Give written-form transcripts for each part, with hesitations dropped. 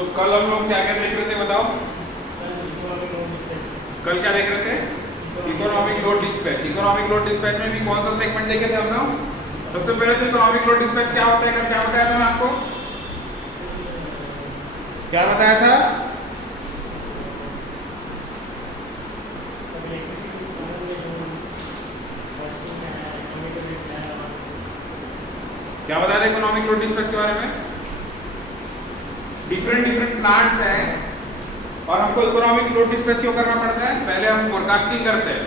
तो कल हम लोग क्या क्या देख रहे थे बताओ? कल क्या देख रहे थे? Economic load dispatch. Economic load dispatch में भी कौन सा सेगमेंट देखे थे हम लोग? सबसे पहले तो इकोनॉमिक लोड डिस्पैच क्या होता है, कल क्या बताया था मैं आपको? क्या बताया था? क्या बताया था इकोनॉमिक लोड डिस्पैच के बारे में? डिफरेंट प्लांट्स हैं और हमको इकोनॉमिक लोड डिस्पैच क्यों करना पड़ता है? पहले हम फोरकास्टिंग करते हैं,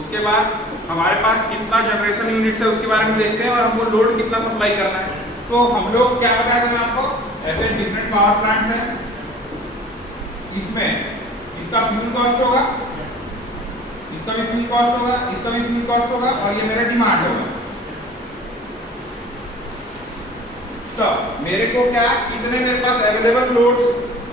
उसके बाद हमारे पास कितना जनरेशन यूनिट्स है उसके बारे में देखते हैं और हमको लोड कितना सप्लाई करना है। तो हम लोग क्या बताया था आपको, ऐसे डिफरेंट पावर प्लांट्स हैं, इसमें इसका फ्यूल कॉस्ट होगा, इसका भी फ्यूल कॉस्ट होगा, इसका भी फ्यूल कॉस्ट होगा और ये मेरा डिमांड होगा। तो मेरे को क्या, कितने मेरे पास अवेलेबल लोड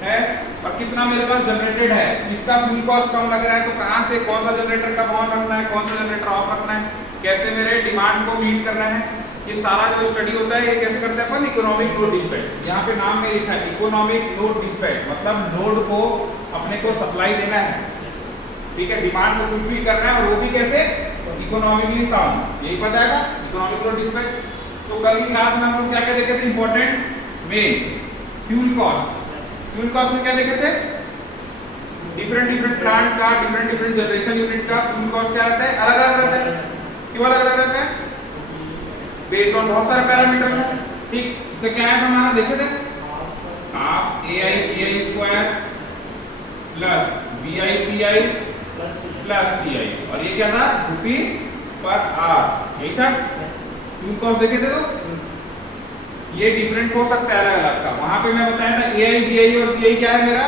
है और कितना मेरे पास जनरेटेड है, इसका फ्यूल कॉस्ट कम लग रहा है तो कहां से कौन सा जनरेटर का ऑन रखना है, कौन सा जनरेटर ऑफ रखना है, कैसे मेरे डिमांड को मीट करना है, ये सारा जो स्टडी होता है ये कैसे करते हैं अपन? Economic load dispatch. यहाँ पे नाम में लिखा है इकोनॉमिक लोड डिस्पैच, मतलब लोड को अपने को सप्लाई देना है, ठीक है, डिमांड को फुलफिल करना है और वो भी कैसे? इकोनॉमिकली साउंड, यही पता है ना इकोनॉमिक लोड डिस्पैच। तो कल की क्लास में हम लोग क्या क्या देखे थे? Important main fuel cost. Fuel cost में क्या देखे थे? डिफरेंट प्लांट का, डिफरेंट जनरेशन यूनिट का फ्यूल कॉस्ट क्या रहता है? अलग अलग रहता है। क्यों अलग अलग रहता है? बेस्ड ऑन बहुत सारे पैरामीटर्स हैं, ठीक। इससे क्या है हमारा देखे थे? Half AI square plus BI PI plus CI, और ये क्या था? रुपीस पर आवर, यही था फ्यूल कॉस्ट देखे थे। तो ये डिफरेंट हो सकता है अलग अलग का। वहां पे मैं बताया था AI BI और CI क्या है मेरा?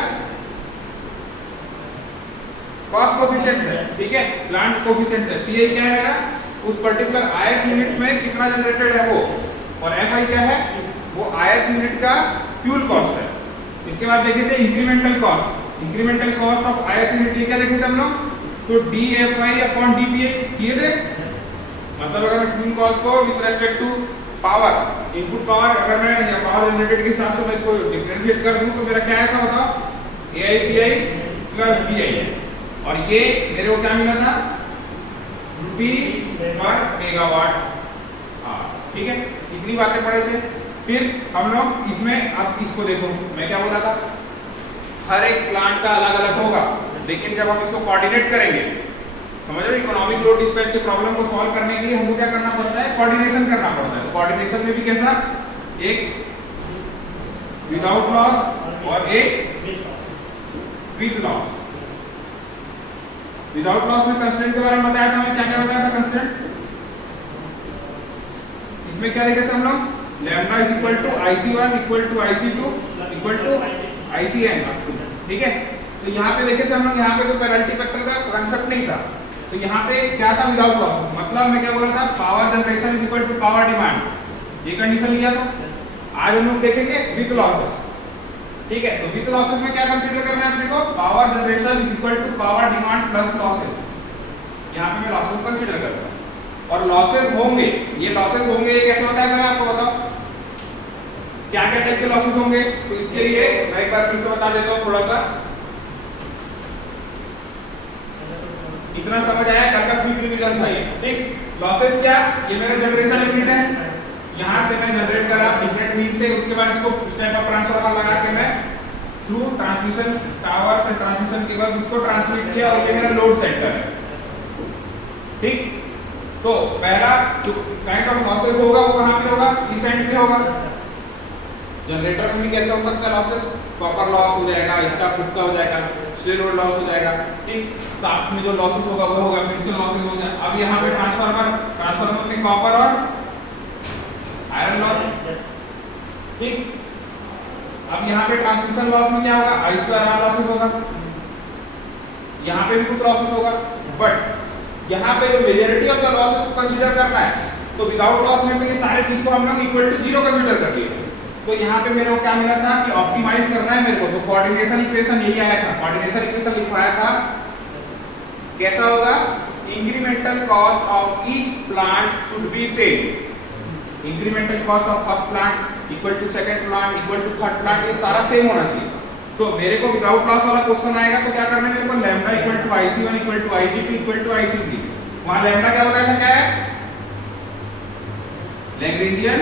कॉस्ट कोफिशिएंट है, ठीक है, प्लांट कोफिशिएंट है। PI क्या है मेरा? उस पर्टिकुलर आयत यूनिट में कितना जनरेटेड है वो, और FI क्या है? वो आयत यूनिट का फ्यूल कॉस्ट है। इसके बाद देखे थे incremental cost. Incremental cost of आयत यूनिट ये क्या देखे थे हम लोग? तो DFI अपॉन DPI किए थे। मतलब अगर फ्यूल कॉस्ट को with respect to power, input power, अगर मैं या पावर जनरेटेड के हिसाब से मैं इसको डिफरेंशिएट कर दूं तो मेरा क्या आएगा बताओ? AI PI प्लस BI, और ये मेरे को क्या मिला था? रुपीस पर मेगावाट। हाँ ठीक है, इतनी बातें पढ़े थे। फिर हम लोग इसमें अब इसको देखो, मैं क्या बोल रहा था, हर एक प्लांट का अलग अलग होगा, लेकिन जब हम इसको कोऑर्डिनेट करेंगे, समझ रहे, इकोनॉमिक लोड डिस्पैच के प्रॉब्लम को सॉल्व करने के लिए हमको क्या करना पड़ता है? कोऑर्डिनेशन करना पड़ता है। कोऑर्डिनेशन में भी कैसा? एक विदाउट लॉस और एक विद लॉस। विदाउट लॉस में कंस्ट्रेंट के बारे में बताया था, मैं क्या क्या बताया था कंस्ट्रेंट? इसमें क्या देखे थे हम लोग? Lambda is equal to IC1 equal to IC2 equal to ICN, ठीक है। तो यहाँ पे देखे थे हम लोग, यहाँ पे तो पेनल्टी फैक्टर का कांसेप्ट नहीं था, तो यहाँ पे क्या था? Without loss. मतलब मैं क्या बोला था? Power generation is equal to power demand, ये कंडीशन लिया था। आज हम लोग देखेंगे विद लॉसेस, ठीक है। तो विद लॉसेस में क्या कंसीडर करना है अपने को? Power generation is equal to power demand plus losses. यहाँ पे मैं लॉसेस कंसीडर करता हूँ और लॉसेस होंगे, ये लॉसेस होंगे, ये कैसे बताया मैं आपको बताओ क्या क्या टाइप के लॉसेस होंगे। तो इसके लिए मैं एक बार फिर से बता देता हूँ थोड़ा सा, इतना समझ आया? कल का क्विक रिवीजन था ये, ठीक। लॉसेस क्या? ये मेरा जनरेशन यूनिट है, यहाँ से मैं जनरेट करा डिफरेंट मीन से, उसके बाद इसको स्टेप अप ट्रांसफार्मर लगा के मैं थ्रू ट्रांसमिशन टावर से ट्रांसमिशन केबल इसको ट्रांसमिट किया, और ये मेरा लोड सेंटर है, ठीक। तो पहला जो काइंड ऑफ लॉसेस होगा वो कहाँ पे होगा? इस एंड पे होगा। जनरेटर में भी कैसे हो सकता है लॉसेस? कॉपर लॉस हो जाएगा, इसका खुद का हो जाएगा, स्ट्रे लोड लॉस हो जाएगा, ठीक। साथ में जो लॉसेस होगा वो होगा, फिर से लॉसेस हो जाए। अब यहाँ पे ट्रांसफार्मर में कॉपर और आयरन लॉस, ठीक। अब यहाँ पे ट्रांसमिशन लॉस में क्या होगा? I2R लॉसेस होगा, यहाँ पे भी कुछ लॉसेस होगा, बट यहाँ पे जो मेजॉरिटी ऑफ द लॉसेस को कंसीडर करना है, तो विदाउट लॉस में तो ये सारे चीज को हम लोग इक्वल टू 0 कंसीडर कर लिए। तो यहाँ पे मेरे को क्या मिला था कि ऑप्टिमाइज करना है मेरे को, तो कोऑर्डिनेशन इक्वेशन यही आया था। कोऑर्डिनेशन इक्वेशन लिखवाया था, कैसा होगा? Incremental cost of each plant should be same. Incremental cost of first plant equal to second plant equal to third plant, ये सारा सेम होना चाहिए। तो मेरे को विदाउट लॉस वाला क्वेश्चन आएगा तो क्या करना है मेरे को lambda equal to IC1 equal to IC2 equal to IC3। वहां लैम्डा क्या बताया था, क्या है, लैग्रेंजियन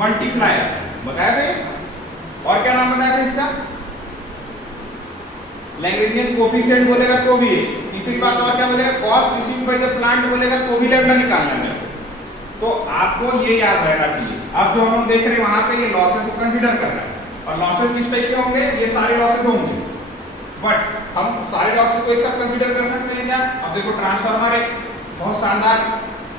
मल्टीप्लायर बताया था। और क्या नाम बताया था इसका, लैग्रेंजियन कोफिशिएंट बोलेगा तो भी। तीसरी बात और क्या बोलेगा, cost received by the plant बोलेगा तो भी लैम्डा निकालना है। तो आपको ये याद रहना चाहिए। अब जो हम लोग देख रहे हैं वहां पे ये लॉसेस को कंसीडर कर रहा है, और लॉसेस किस टाइप के होंगे, ये सारे लॉसेस होंगे। बट हम सारे लॉसेस को एक साथ कंसीडर कर सकते हैं क्या। अब देखो ट्रांसफार्मर एक बहुत शानदार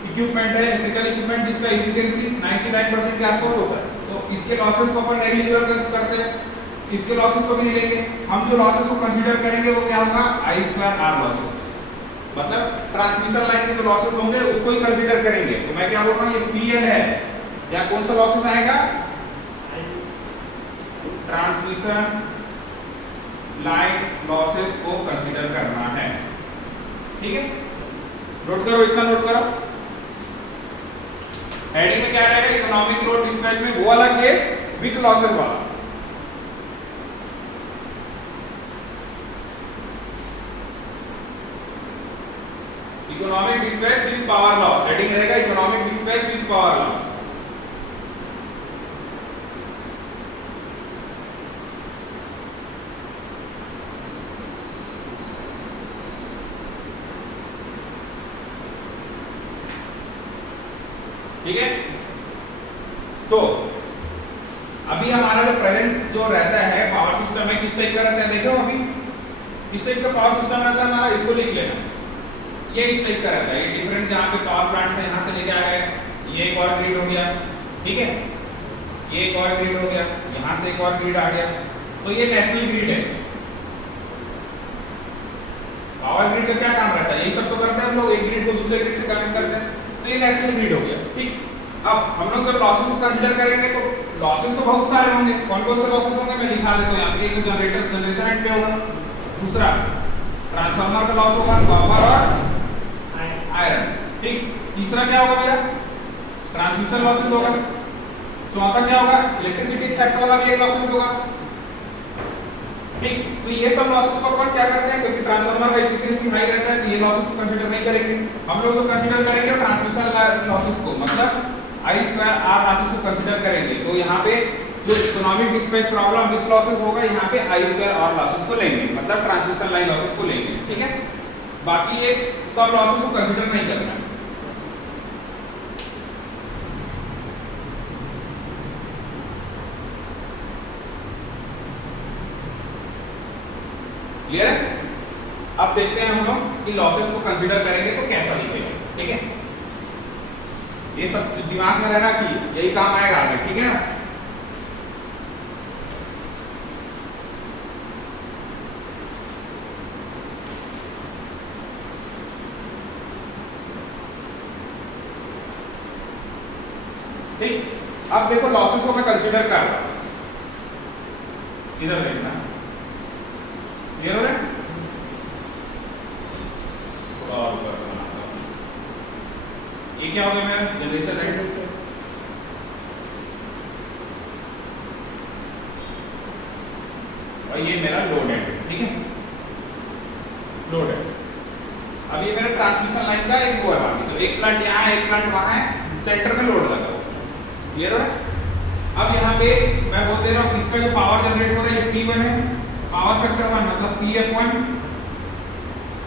इक्विपमेंट है, इलेक्ट्रिकल इक्विपमेंट जिसका एफिशिएंसी 99% के आसपास होता है। तो इसके लॉसेस को अपन नेग्लिजिबल करते हैं, इसके लॉसेस को भी नहीं लेंगे। हम जो लॉसेस को कंसीडर करेंगे वो क्या होगा, I2R लॉसेस, मतलब ट्रांसमिशन लाइन के जो लॉसेस होंगे उसको ही कंसीडर करेंगे। तो मैं क्या बोल रहा हूँ, ये PL है, या कौन सा लॉसेस आएगा, ट्रांसमिशन लाइन लॉसेस को कंसीडर करना है। ठीक है, नोट करो, इतना नोट करो। हेडिंग में क्या रहेगा, इकोनॉमिक लोड डिस्पैच में वो वाला केस विथ लॉसेस वाला। Economic dispatch with power loss, heading रहेगा economic dispatch with power loss. ठीक है, तो अभी हमारा जो प्रेजेंट जो रहता है पावर सिस्टम है किस टाइप का रहता है, देखो अभी किस टाइप का पावर सिस्टम रहता है हमारा, इसको लिख लेना। ये इस टाइप का रहता है, ये डिफरेंट जहाँ पे पावर प्लांट है यहाँ से लेके आ गए, ये एक और ग्रिड हो गया, ठीक है, ये एक और ग्रिड हो गया, यहाँ से एक और ग्रिड आ गया। तो ये नेशनल ग्रिड है। पावर ग्रिड का क्या काम रहता है, यही सब तो करते हैं हम लोग, एक ग्रिड को दूसरे ग्रिड से कनेक्ट करते हैं। तो ये नेशनल ग्रिड हो गया। ठीक, अब हम लोग जब लॉसेस को कंसीडर करेंगे तो लॉसेस तो बहुत सारे होंगे। कौन कौन से लॉसेस होंगे मैं लिखा देता हूँ यहाँ पे। एक जनरेटर जनरेशन एंड पे होगा, दूसरा ट्रांसफार्मर का लॉस होगा, कॉपर और आयरन। ठीक, तीसरा क्या होगा मेरा, ट्रांसमिशन लॉसेस होगा। चौथा क्या होगा, इलेक्ट्रिसिटी थ्रेट वाला भी एक लॉसेस होगा। ठीक, तो ये सब लॉसेस को अपन क्या करते हैं, क्योंकि ट्रांसफार्मर का एफिशिएंसी हाई रहता है तो ये लॉसेस को कंसीडर नहीं करेंगे। हम लोग तो कंसीडर करेंगे ट्रांसमिशन लॉसेस को, मतलब I2R लॉसेस को कंसीडर करेंगे। तो यहाँ पे जो economic dispatch problem with losses होगा, यहाँ पे I2R लॉसेस को लेंगे, मतलब ट्रांसमिशन लाइन लॉसेस को लेंगे। ठीक है, बाकी ये सब लॉसेस को कंसीडर नहीं करना है। क्लियर है। अब देखते हैं हम लोग कि लॉसेस को कंसीडर करेंगे तो कैसा दिखेगा। ठीक है, ये सब दिमाग में रहना चाहिए, यही काम आएगा आगे। ठीक है ना, ठीक। अब देखो लॉसेस को मैं कंसीडर कर रहा हूं, इधर देखना, क्लियर हो रहा है। ये क्या हो गया मेरा जनरेशन एंड, और ये मेरा लोड है। ठीक है, लोड है। अब ये मेरा ट्रांसमिशन लाइन का एक वो है, बाकी चलो एक प्लांट यहाँ है, एक प्लांट वहां है, सेंटर में लोड लगा हुआ। क्लियर है। अब यहाँ पे मैं बोल दे रहा हूँ इसका जो पावर जनरेट हो रहा है ये P1 है, पावर फैक्टर 1 मतलब PF1।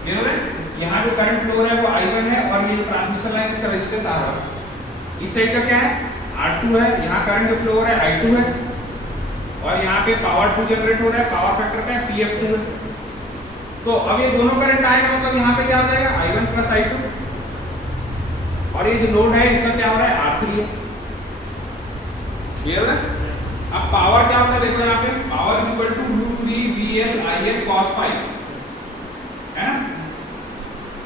क्लियर है। यहाँ जो करंट फ्लो हो रहा है वो I1 है, और ये ट्रांसमिशन लाइन इसका रेजिस्टेंस R1। इस साइड का क्या है, R2 है, यहाँ करंट जो फ्लो हो रहा है I2 है, और यहाँ पे पावर 2 जनरेट हो रहा है, पावर फैक्टर का PF2 है। तो अब ये दोनों करंट आएगा, मतलब यहाँ पे क्या हो जाएगा I1 प्लस I2, और ये जो लोड है इसका क्या हो रहा है R3 है। क्लियर है। अब पावर क्या होता है, देखो यहाँ पे power equal to √3 VL IL cos phi है ना,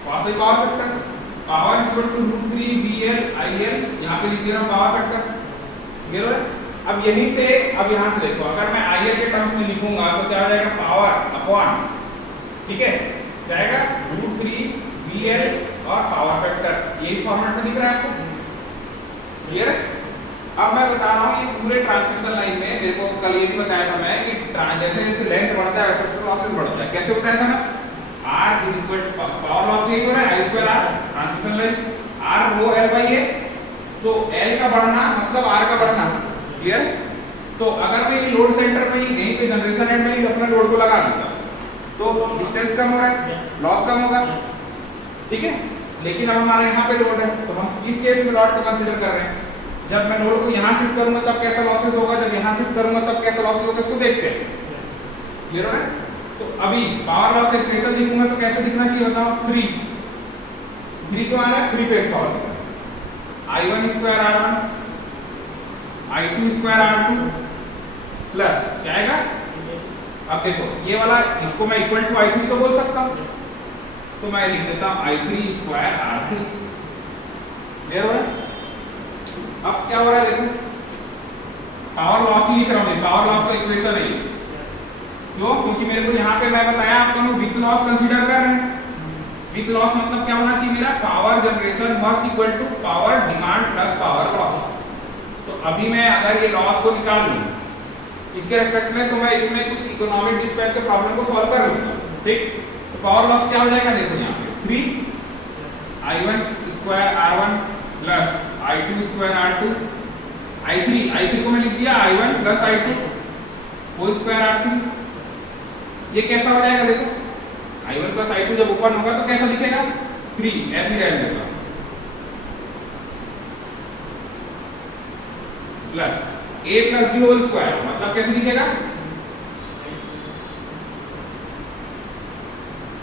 cos phi power factor, power equal to √3 VL IL, यहाँ पे लिख दे रहा हूँ पावर फैक्टर। क्लियर है। अब यहीं से, अब यहाँ से देखो, अगर मैं IL के टर्म्स में लिखूंगा तो क्या हो जाएगा, पावर अपॉन, ठीक है, जाएगा √3 VL और पावर फैक्टर। ये इस फॉर्मेट में दिख रहा है आपको। क्लियर है। अब मैं बता रहा हूँ ये पूरे ट्रांसमिशन लाइन में देखो कल ये भी बताया था मैं कि जैसे जैसे लेंथ बढ़ता है वैसे लॉसेस बढ़ता है। कैसे बताया था ना R is equal to power loss भी हो रहा है I square R transmission line R rho L by A, तो L का बढ़ना मतलब R का बढ़ना। क्लियर? तो अगर मैं ये लोड सेंटर में यहीं पे जनरेशन एंड में ही अपना लोड को लगा दूंगा तो डिस्टेंस कम हो रहा है, लॉस कम होगा। ठीक है, लेकिन अब हमारा यहाँ पे लोड है तो हम किस केस में लॉड को कंसीडर कर रहे हैं? जब मैं लोड को यहाँ शिफ्ट करूंगा तब कैसा लॉसेस होगा, जब यहाँ शिफ्ट करूंगा तब कैसा लॉसेस होगा, इसको देखते हैं। क्लियर हो रहा है? तो अभी पावर लॉस का इक्वेशन लिखूंगा तो कैसे दिखना चाहिए बताओ? 3 क्यों आ रहा है? 3 phase power I1 square R1 I2 square R2 plus क्या आएगा? अब देखो ये वाला इसको मैं इक्वल टू I3 तो बोल सकता हूँ, तो मैं लिख देता हूँ I3 स्क्वायर R3। क्लियर हो रहा है? अब क्या हो रहा है देखो, पावर लॉस ही लिख रहा हूँ, पावर लॉस का इक्वेशन है ये। क्यों? क्योंकि मेरे को यहाँ पे मैं बताया आपको हम विथ लॉस कंसीडर कर रहे हैं। विथ लॉस मतलब क्या होना चाहिए मेरा? Power generation must equal to power demand plus power loss. तो अभी मैं अगर ये लॉस को निकाल लूँ इसके रेस्पेक्ट में तो मैं इसमें कुछ इकोनॉमिक डिस्पैच के प्रॉब्लम को सॉल्व कर लूंगा। ठीक, तो पावर लॉस क्या हो जाएगा देखो यहाँ पे 3 I1 square R1 plus I2 square R2 I3 को मैं लिख दिया I1 plus I2 whole square R3। ये कैसा हो जाएगा देखो, I1 प्लस I2 जब ओपन होगा तो कैसा दिखेगा? 3 ऐसे रहने देगा plus A plus B whole square मतलब कैसे दिखेगा?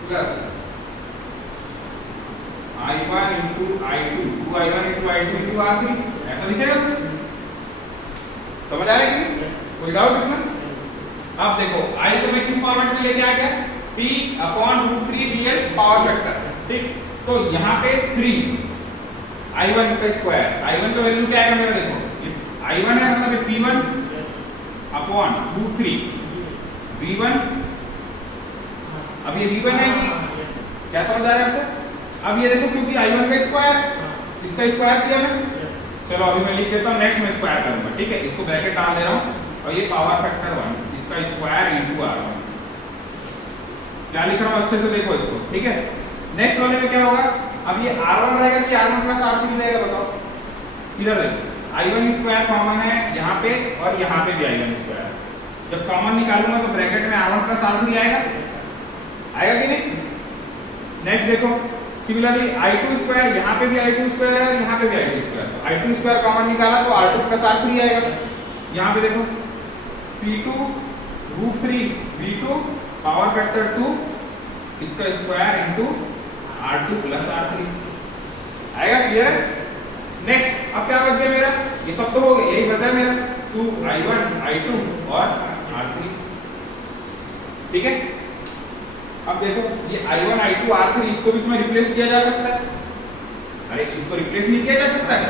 Plus I1 into I2 2I1 into I2 into R3 ऐसा दिखेगा। समझ आ रहा है कि कोई डाउट इसमें? अब देखो I को मैं किस फॉर्मेट में लेके आ गया? P upon root 3 DL power factor. ठीक, तो यहाँ पे 3 I1 का स्क्वायर, I1 का वैल्यू क्या आएगा मेरा देखो I1 है मतलब P1 अपॉन रूट 3 V1। अब ये V1 है कि क्या समझ आ रहा है आपको? अब ये देखो क्योंकि I1 का स्क्वायर इसका स्क्वायर किया मैं, चलो अभी मैं लिख देता हूँ नेक्स्ट में स्क्वायर करूंगा। ठीक है, इसको ब्रैकेट डाल दे रहा हूँ और ये पावर फैक्टर 1 इसका स्क्वायर इनटू R1 क्या लिख रहा हूँ अच्छे से देखो इसको। ठीक है, नेक्स्ट वाले में क्या होगा? अब ये R1 रहेगा कि R1 प्लस R3 रहेगा बताओ? इधर देखो I1 स्क्वायर कॉमन है यहाँ पे और यहाँ पे भी I1 स्क्वायर। जब कॉमन निकालूंगा तो ब्रैकेट में R1 प्लस R3 आएगा, आएगा कि नहीं? नेक्स्ट देखो सिमिलरली I2 स्क्वायर यहाँ पे भी I2 स्क्वायर है, यहाँ पे भी I2 स्क्वायर। तो I2 स्क्वायर कॉमन निकाला तो R2 प्लस R3 आएगा। यहाँ पे देखो P2 root 3 V2 power factor 2 इसका square into R2 plus R3 आएगा। क्लियर? नेक्स्ट अब क्या बच गया मेरा? ये सब तो हो गया, यही बचा मेरा 2I1 I2 और R3। ठीक है, अब देखो ये I1 I2 R3 इसको भी तुम्हें रिप्लेस किया जा सकता है। अरे इसको रिप्लेस नहीं किया जा सकता है?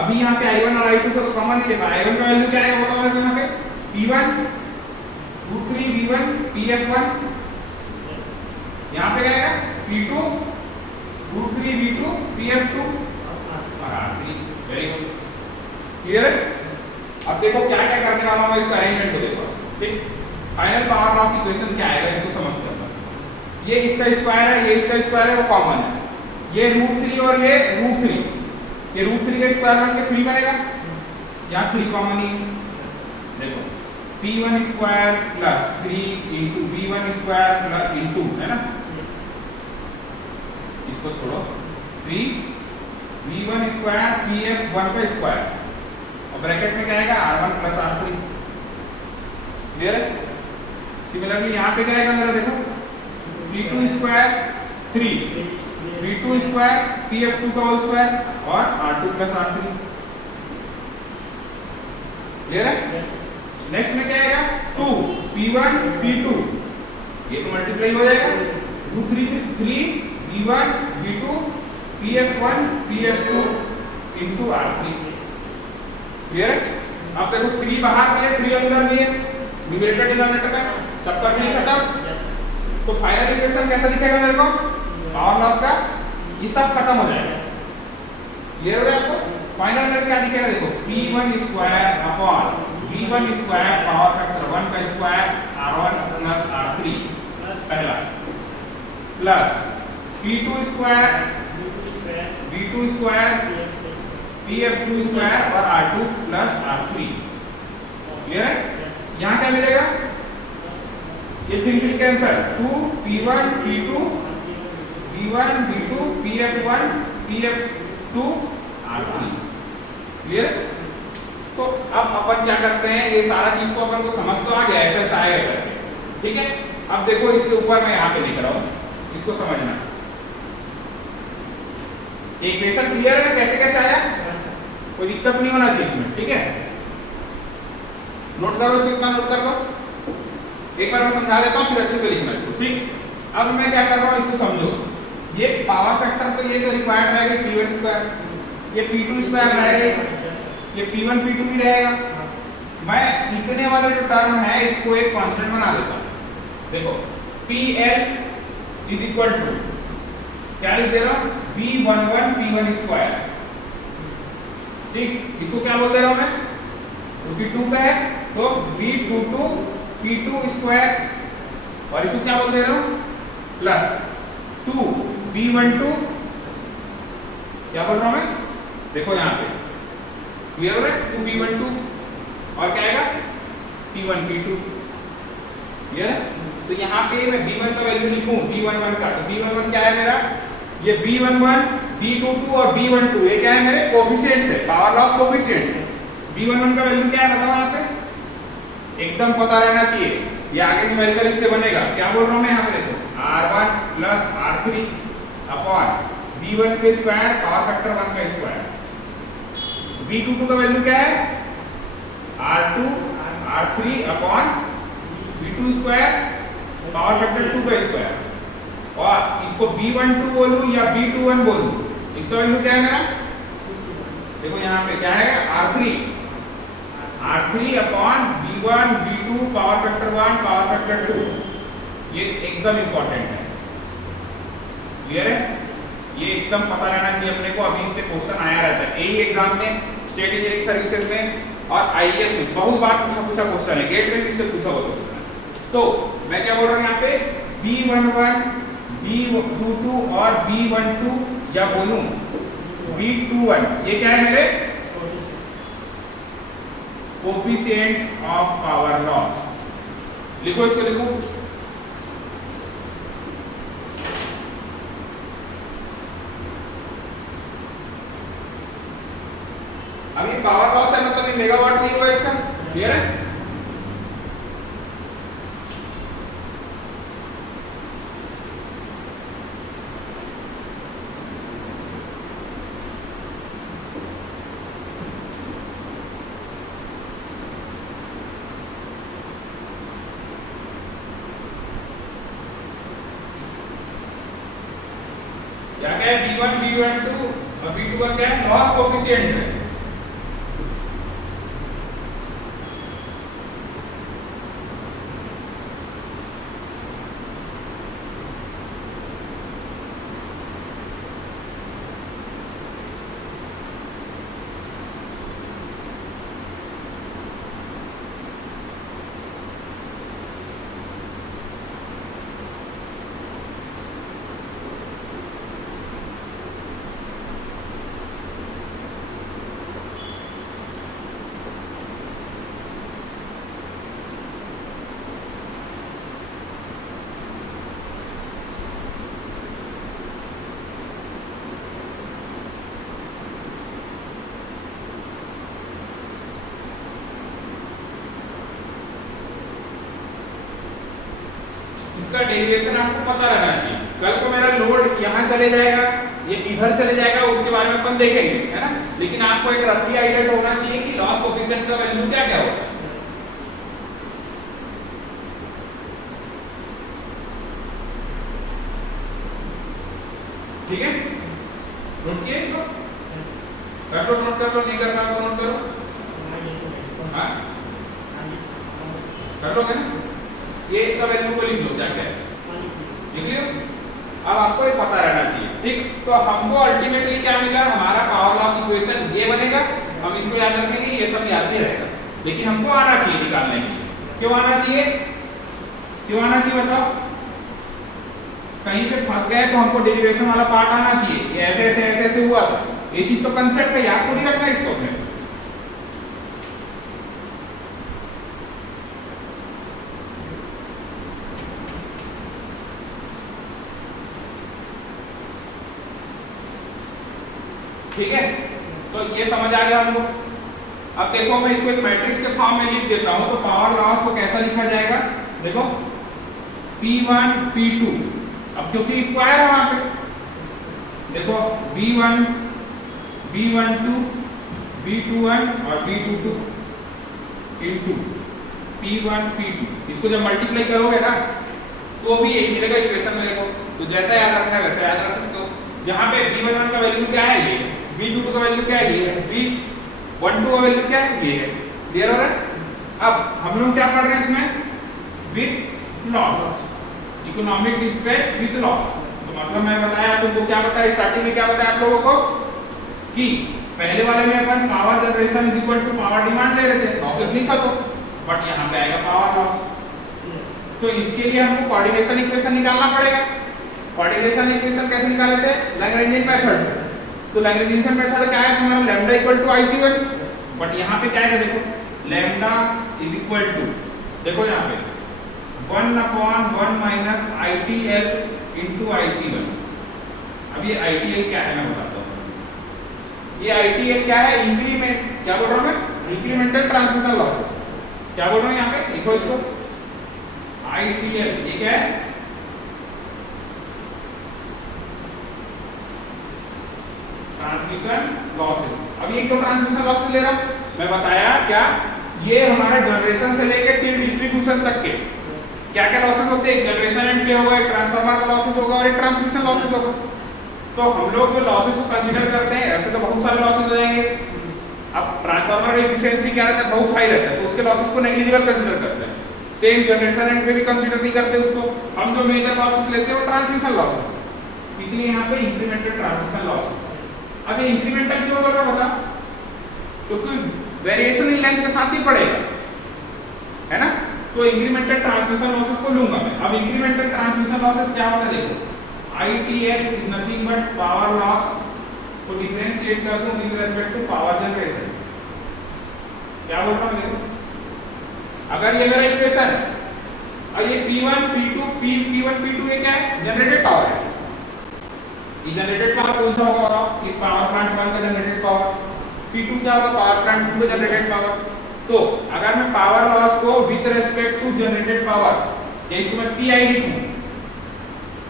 अभी यहाँ पे I1 और I2 को तो कॉमन नहीं लिखा। I1 का वैल्यू क्या आएगा बताओ मेरे को? यहाँ पे P1 रूट 3 V1 PF1, यहाँ पे क्या आएगा? P2 रूट 3 V2 PF2 और R3। वेरी गुड, क्लियर है? अब देखो क्या क्या करने वाला हूँ इसका अरेंजमेंट को देखो। ठीक, फाइनल पावर लॉस इक्वेशन क्या आएगा इसको समझते हैं। ये इसका स्क्वायर है, ये इसका स्क्वायर है, वो कॉमन है। ये रूट 3 और ये रूट 3, ये रूट 3 का स्क्वायर बन के 3 बनेगा, यहाँ 3 कॉमन ही। देखो P1 square plus 3 into V1 square plus into है ना, इसको छोड़ो 3 V1 स्क्वायर PF1 का स्क्वायर और ब्रैकेट में क्या आएगा? R1 plus R3। क्लियर है? सिमिलरली यहाँ पे क्या आएगा मेरा देखो P2 square 3 V2 square PF2 का होल स्क्वायर और R2 प्लस R3। क्लियर है? नेक्स्ट में क्या आएगा? 2 P1 P2, ये तो मल्टीप्लाई हो जाएगा root 3 V1 V2 PF1 PF2 into R3। Clear है? अब देखो 3 बाहर भी है 3 अंदर भी है, न्यूमरेटर डिनोमिनेटर का सबका 3 खत्म। तो फाइनल इक्वेशन कैसा दिखेगा मेरे को? पावर लॉस का ये सब खत्म हो जाएगा। क्लियर हो रहा है आपको? फाइनल करके क्या दिखेगा देखो, P1 square upon V1 square power factor 1 का स्क्वायर R1 प्लस R3 पहला plus P2 square V2 square PF2 square और R2 प्लस R3। क्लियर है? यहाँ क्या मिलेगा, ये 3 cancel, 2 P1 P2 V1 V2 PF1 PF2 R3। Clear? तो अब अपन क्या करते हैं, ये सारा चीज को अपन को समझ तो आ गया ऐसे ऐसा आएगा करके, ठीक है। अब देखो इसके ऊपर मैं यहाँ पे लिख रहा हूँ, इसको समझना। इक्वेशन क्लियर है कैसे कैसे आया, कोई दिक्कत नहीं होना चाहिए इसमें, ठीक है। नोट करो इसको, इतना नोट कर लो, एक बार मैं समझा देता हूँ फिर अच्छे से लिखना इसको, ठीक। अब मैं क्या कर रहा हूँ इसको समझो, ये पावर फैक्टर तो ये तो रिक्वायर्ड रहेगा P1 स्क्वायर, ये P2 स्क्वायर रहेगा, ये P1 P2 भी रहेगा। मैं इतने वाले जो टर्म है इसको एक कांस्टेंट बना देता हूँ। देखो PL इज इक्वल टू क्या लिख दे रहा हूँ, B11 P1 स्क्वायर, ठीक। इसको क्या बोल दे रहा हूँ मैं, क्योंकि 2 का है तो B22 P2 स्क्वायर, और इसको क्या बोल दे रहा हूँ प्लस 2 B12, क्या बोल रहा हूँ मैं, देखो यहाँ पे क्लियर है, 2 B12 और क्या आएगा P1 P2। क्लियर है? तो यहाँ पे मैं B1 का वैल्यू लिखूं B11 का, तो B11 क्या है मेरा, ये B11 B22 और B12 ये क्या है मेरे कोफिशिएंट्स है, पावर लॉस कोफिशिएंट। B11 का वैल्यू क्या है बताओ, यहाँ पे एकदम पता रहना चाहिए, ये आगे न्यूमेरिकल इससे बनेगा। क्या बोल रहा हूँ मैं यहाँ पे देखो, R1 plus R3 upon B1 के स्क्वायर पावर फैक्टर 1 का स्क्वायर, B22 का वैल्यू क्या है R2 R3 upon B2 square power factor 2 का स्क्वायर, और इसको B12 बोलूं या B21 बोलूं, इसका वैल्यू क्या है मेरा, देखो यहाँ पे क्या है R3 upon B1 B2 power factor 1 power factor 2, ये एकदम इंपॉर्टेंट है। क्लियर है? ये एकदम पता रहना चाहिए अपने को, अभी इससे क्वेश्चन आया रहता है यही एग्जाम में, स्टेट इंजीनियरिंग सर्विसेज में और आईएएस में बहुत बार पूछा क्वेश्चन है, गेट में भी इससे पूछा हुआ क्वेश्चन है। तो मैं क्या बोल रहा हूँ यहाँ पे B11 B22 और B12 या बोलूं B21, ये क्या है मेरे कोफिशिएंट ऑफ पावर लॉस। लिखो इसको, लिखो अभी पावर लॉस है मतलब ये मेगावाट नहीं होगा इसका। क्लियर है? क्या क्या है B1 B12 और B21 क्या है लॉस कोफिशिएंट है। इसका डेरिवेशन आपको पता रहना चाहिए। कल को मेरा लोड यहाँ चले जाएगा, ये इधर चले जाएगा, उसके बारे में अपन देखेंगे, है ना। लेकिन आपको एक रफली आइडिया होना चाहिए कि लॉस कोफिशिएंट का वैल्यू क्या क्या होगा। ठीक है, नोट किए इसको, कर लो, नोट कर लो, नहीं करना तो नोट करो। हाँ कर लोगे ना, ये इसका वैल्यू को लिख लो, क्या क्या है लिख लियो। अब आपको ये पता रहना चाहिए, ठीक। तो हमको अल्टीमेटली क्या मिला, हमारा पावर लॉस इक्वेशन ये बनेगा अब इसको याद रखेंगे, ये सब याद ही रहेगा, लेकिन हमको आना चाहिए निकालने के लिए। क्यों आना चाहिए, क्यों आना चाहिए बताओ? कहीं पे फंस गए तो हमको डेरिवेशन वाला पार्ट आना चाहिए कि ऐसे ऐसे ऐसे ऐसे हुआ था। ये चीज तो कंसेप्ट है, याद थोड़ी रखना है इसको अपने। ठीक है, तो ये समझ आ गया हमको। अब देखो मैं इसको एक मैट्रिक्स के फॉर्म में लिख देता हूं, तो पावर लॉस को कैसा लिखा जाएगा? देखो P1 P2, अब क्योंकि स्क्वायर है वहां पे, देखो B1 B12 B21 और B22 इनटू P1 P2, इसको जब मल्टीप्लाई करोगे ना तो भी एक मिलेगा इक्वेशन में। देखो तो जैसा याद रखना है वैसा याद रख सकते हो। जहां पे B11 का वैल्यू क्या है, ये B22 का वैल्यू क्या है, ये B12 का वैल्यू क्या है, ये है। क्लियर हो रहा है? अब हम लोग क्या पढ़ रहे हैं इसमें? With loss, economic dispatch with loss. तो मतलब मैं बताया तुमको, क्या बताया स्टार्टिंग में, क्या बताया आप लोगों को कि पहले वाले में अपन power generation is equal to power demand ले रहे थे, लॉसेस लिखा तो, बट यहाँ पे आएगा पावर लॉस। तो इसके लिए हमको कोऑर्डिनेशन इक्वेशन निकालना पड़ेगा। कोऑर्डिनेशन इक्वेशन कैसे निकाले थे? लैग्रेंजियन मेथड से। तो लैग्रेंजियन मेथड क्या है तुम्हारा? Lambda equal to IC1, but यहाँ पे क्या है देखो, लैम्डा इज इक्वल टू, देखो यहाँ पे 1/1 माइनस ITL इंटू IC1। अब ये ITL क्या है मैं बताता हूँ। ये ITL क्या है? इंक्रीमेंट, क्या बोल रहा हूँ मैं? Incremental transmission losses. क्या बोल रहा हूँ यहाँ पे, देखो इसको ITL, ये क्या है? Transmission losses. अब ये क्यों ट्रांसमिशन लॉसेस ले रहा हूं? मैं बताया क्या, ये हमारे जनरेशन से लेकर टिल डिस्ट्रीब्यूशन तक के क्या क्या लॉसेस होते हैं। जनरेशन एंड पे होगा, एक ट्रांसफार्मर का लॉसेस होगा और एक ट्रांसमिशन लॉसेस होगा। तो हम लोग जो लॉसेस को कंसीडर करते हैं, ऐसे तो बहुत सारे लॉसेस हो जाएंगे। अब ट्रांसफार्मर का एफिशिएंसी क्या रहता है, बहुत हाई रहता है, तो उसके लॉसेस को नेग्लिजिबल कंसीडर करते हैं। सेम जनरेशन एंड पे भी कंसीडर नहीं करते उसको। हम जो मेजर लॉसेस लेते हैं वो ट्रांसमिशन लॉसेस, इसलिए यहाँ पे इंक्रीमेंटल ट्रांसमिशन लॉसेस। अब ये इंक्रीमेंटल क्यों कर रहा बता? क्योंकि वेरिएशन इन लेंथ के साथ ही पड़ेगा, है ना। तो इंक्रीमेंटल ट्रांसमिशन लॉसेस को लूंगा मैं। अब इंक्रीमेंटल ट्रांसमिशन लॉसेस क्या होगा देखो, ITL is nothing but power loss को डिफरेंशिएट कर दूं with respect to power generation. क्या बोल रहा हूं देखो, अगर ये मेरा इक्वेशन है और ये P1 P2 P1 P2 ये क्या है? जनरेटेड पावर है। ये जनरेटेड पावर कौन सा होगा? ये पावर प्लांट 1 का जनरेटेड पावर। P2 क्या होगा? पावर प्लांट 2 का जनरेटेड पावर। तो अगर मैं पावर लॉस को with respect to generated power, या इसको मैं PI लिखूं,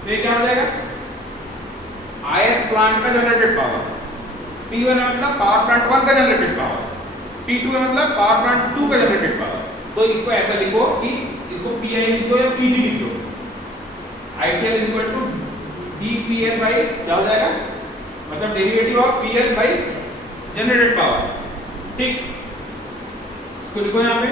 तो ये क्या हो जाएगा? ith प्लांट का जनरेटेड पावर। P1 मतलब पावर प्लांट 1 का जनरेटेड पावर, P2 मतलब पावर प्लांट 2 का जनरेटेड पावर। तो इसको ऐसा लिखो कि इसको PI लिख दो या PG लिख दो। ITL is equal to dPL by क्या हो जाएगा, मतलब derivative of PL by generated power. ठीक, तो लिखो यहाँ पे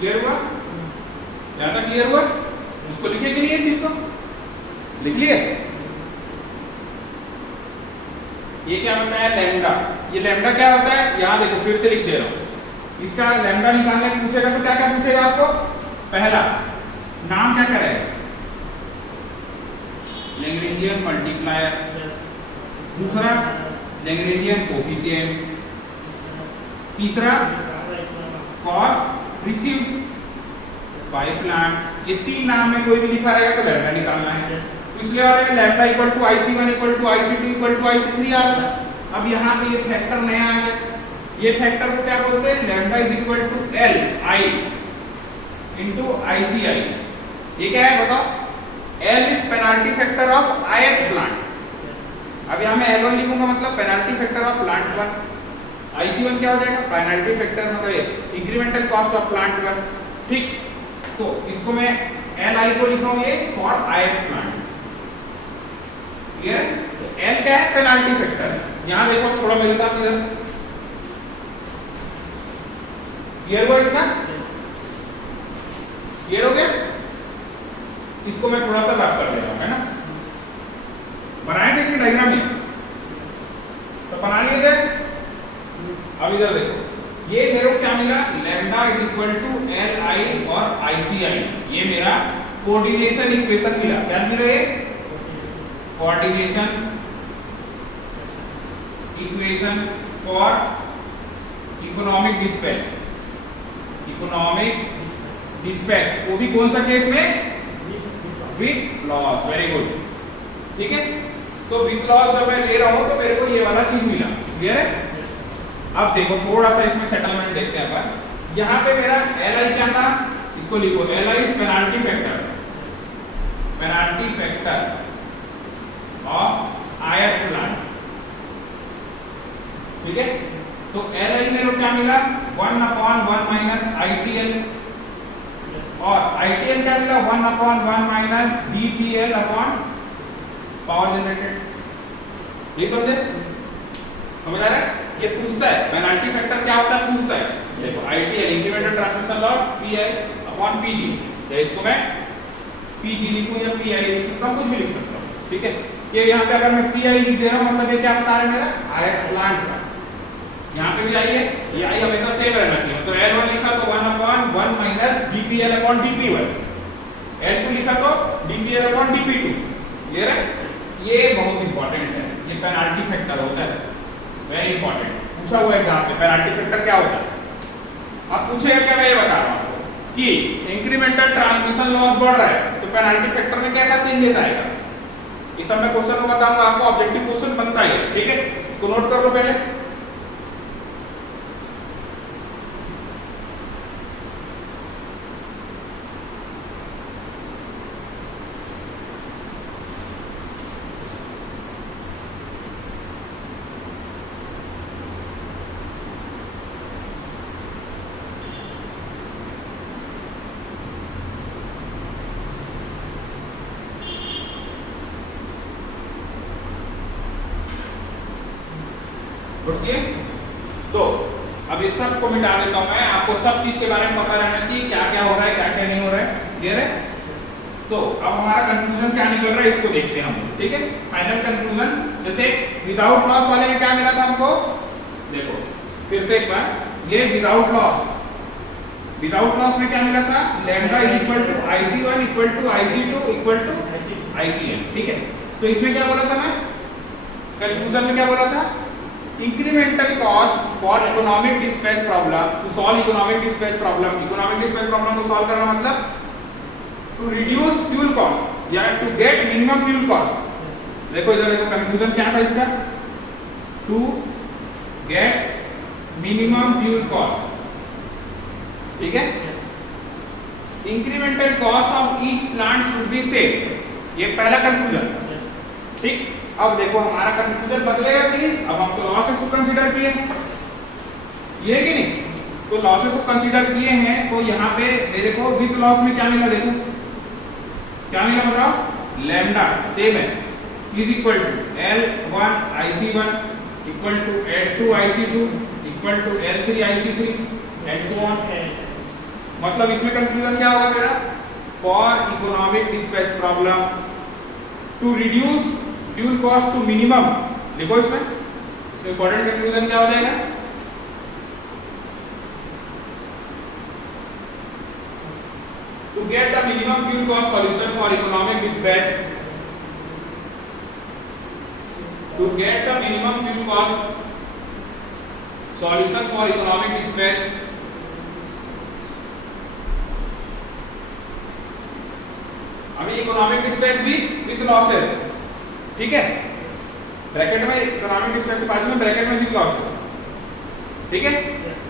क्लियर हुआ? यहाँ तक क्लियर हुआ? उसको लिखे कि नहीं, ये चीज को लिख लिए? ये क्या होता है? लैम्डा। ये लैम्डा क्या होता है? यहाँ देखो फिर से लिख दे रहा हूँ। इसका लैम्डा निकालने को पूछेगा तो क्या क्या पूछेगा आपको? पहला नाम क्या करेगा? Lagrangian multiplier. दूसरा लैग्रेंजियन कोफिशिएंट। तीसरा कॉस्ट रिसीव बाय प्लांट। ये तीन नाम में कोई भी लिखा रहेगा तो लैम्डा निकालना है। पिछले वाले में lambda equal to IC1 equal to IC2 equal to IC3 आ रहा था। अब यहाँ पे ये फैक्टर नया आ गया। ये फैक्टर को क्या बोलते हैं? Lambda is equal to LI into ICI। ये क्या है बताओ? L is penalty factor of ith plant. अब यहाँ मैं L1 लिखूंगा मतलब penalty factor of plant 1। IC1 क्या हो जाएगा? पेनाल्टी फैक्टर मतलब इंक्रीमेंटल कॉस्ट ऑफ प्लांट 1। ठीक, तो इसको मैं Li को लिख रहा हूँ ये for ith plant. Clear? L क्या है? पेनाल्टी फैक्टर है। यहाँ देखो थोड़ा मेरे साथ इधर, क्लियर हुआ इतना? क्लियर हो गया? इसको मैं थोड़ा सा रफ कर ले रहा हूं, है ना? बनाए थे कि डायग्राम में तो बना लिए थे। अब इधर देखो, ये मेरे को क्या मिला? Lambda is equal to L I और ICI। ये मेरा कोऑर्डिनेशन इक्वेशन मिला। क्या मिला ये? Coordination equation for economic dispatch. Economic dispatch, वो भी कौन सा केस में? With loss. वेरी गुड, ठीक है। तो विथ लॉस जब मैं ले रहा हूं तो मेरे को ये वाला चीज मिला। क्लियर है? अब देखो थोड़ा सा इसमें सेटलमेंट देखते हैं अपन। यहाँ पे मेरा Li क्या था? इसको लिखो, Li is penalty factor, penalty factor of ith plant. ठीक है, तो Li मेरे को क्या मिला? 1/1 माइनस ITL, और ITL क्या मिला? 1/1 minus DPL upon power generated. ये समझे? समझ आ रहा है? ये पूछता है पेनाल्टी फैक्टर क्या होता है, पूछता है। देखो ITL incremental transmission loss PI upon PG, या इसको मैं PG लिखूं या PI लिख सकता हूं, कुछ भी लिख सकता हूं। ठीक है, ये यहाँ पे अगर मैं PI लिख दे रहा हूं मतलब ये क्या बता रहा है मेरा? ith प्लांट का। यहाँ पे भी आई है, ये आई हमेशा सेम रहना चाहिए। तो L1 लिखा तो 1/1 minus DPL upon DP1, L2 लिखा तो DPL अपॉन DP2। क्लियर है? ये बहुत इंपॉर्टेंट है, ये पेनाल्टी फैक्टर होता है, वेरी इंपॉर्टेंट। पूछा हुआ है एग्जाम में पेनाल्टी फैक्टर क्या होता है। अब पूछेगा क्या, मैं ये बता रहा हूँ आपको कि इंक्रीमेंटल ट्रांसमिशन लॉस बढ़ रहा है तो पेनाल्टी फैक्टर में कैसा चेंजेस आएगा। ये सब मैं क्वेश्चन में बताऊंगा आपको, ऑब्जेक्टिव क्वेश्चन बनता ही है। ठीक है, इसको नोट कर लो पहले। तो अब इस सब को मिटा देता हूं मैं, आपको सब चीज के बारे में पता रहना चाहिए, क्या क्या हो रहा है, क्या क्या नहीं हो रहा है। क्लियर है? तो अब हमारा कंक्लूजन क्या निकल रहा है इसको देखते हैं हम। ठीक है, फाइनल कंक्लूजन। जैसे विदाउट लॉस वाले में क्या मिला था हमको? देखो फिर से एक बार, ये विदाउट लॉस, विदाउट लॉस में क्या मिला था? Lambda is equal to IC1 equal to IC2 equal to ICN। ठीक है, तो इसमें क्या बोला था मैं? कंक्लूजन में क्या बोला था? incremental cost for economic dispatch problem, to solve economic dispatch problem, economic dispatch problem को solve करना मतलब to reduce fuel cost या to get minimum fuel cost। देखो इधर देखो कंक्लूजन क्या था इसका? to get minimum fuel cost। ठीक है, incremental cost of each plant should be safe, ये पहला कंक्लूजन। ठीक, अब देखो हमारा कंक्लूजन बदलेगा कि नहीं? अब हम तो लॉसेस को कंसीडर किए, ये कि नहीं? तो लॉसेस को कंसीडर किए हैं तो यहाँ पे देखो विथ लॉस में क्या मिला? देखो क्या मिला बताओ? लैम्डा सेम है, is equal to L1 IC1 equal to L2 IC2 equal to L3 IC3 and so on. मतलब इसमें कंक्लूजन क्या होगा मेरा? For economic dispatch problem to reduce fuel cost to minimum. देखो इसमें इंपॉर्टेंट कंक्लूजन क्या हो जाएगा? To get the minimum fuel cost solution for economic dispatch, to get the minimum fuel cost solution for economic dispatch अभी economic dispatch भी with losses. ठीक है, bracket में इकोनॉमिक डिस्पैच के बाद में ब्रैकेट में विथ लॉसेस। ठीक है,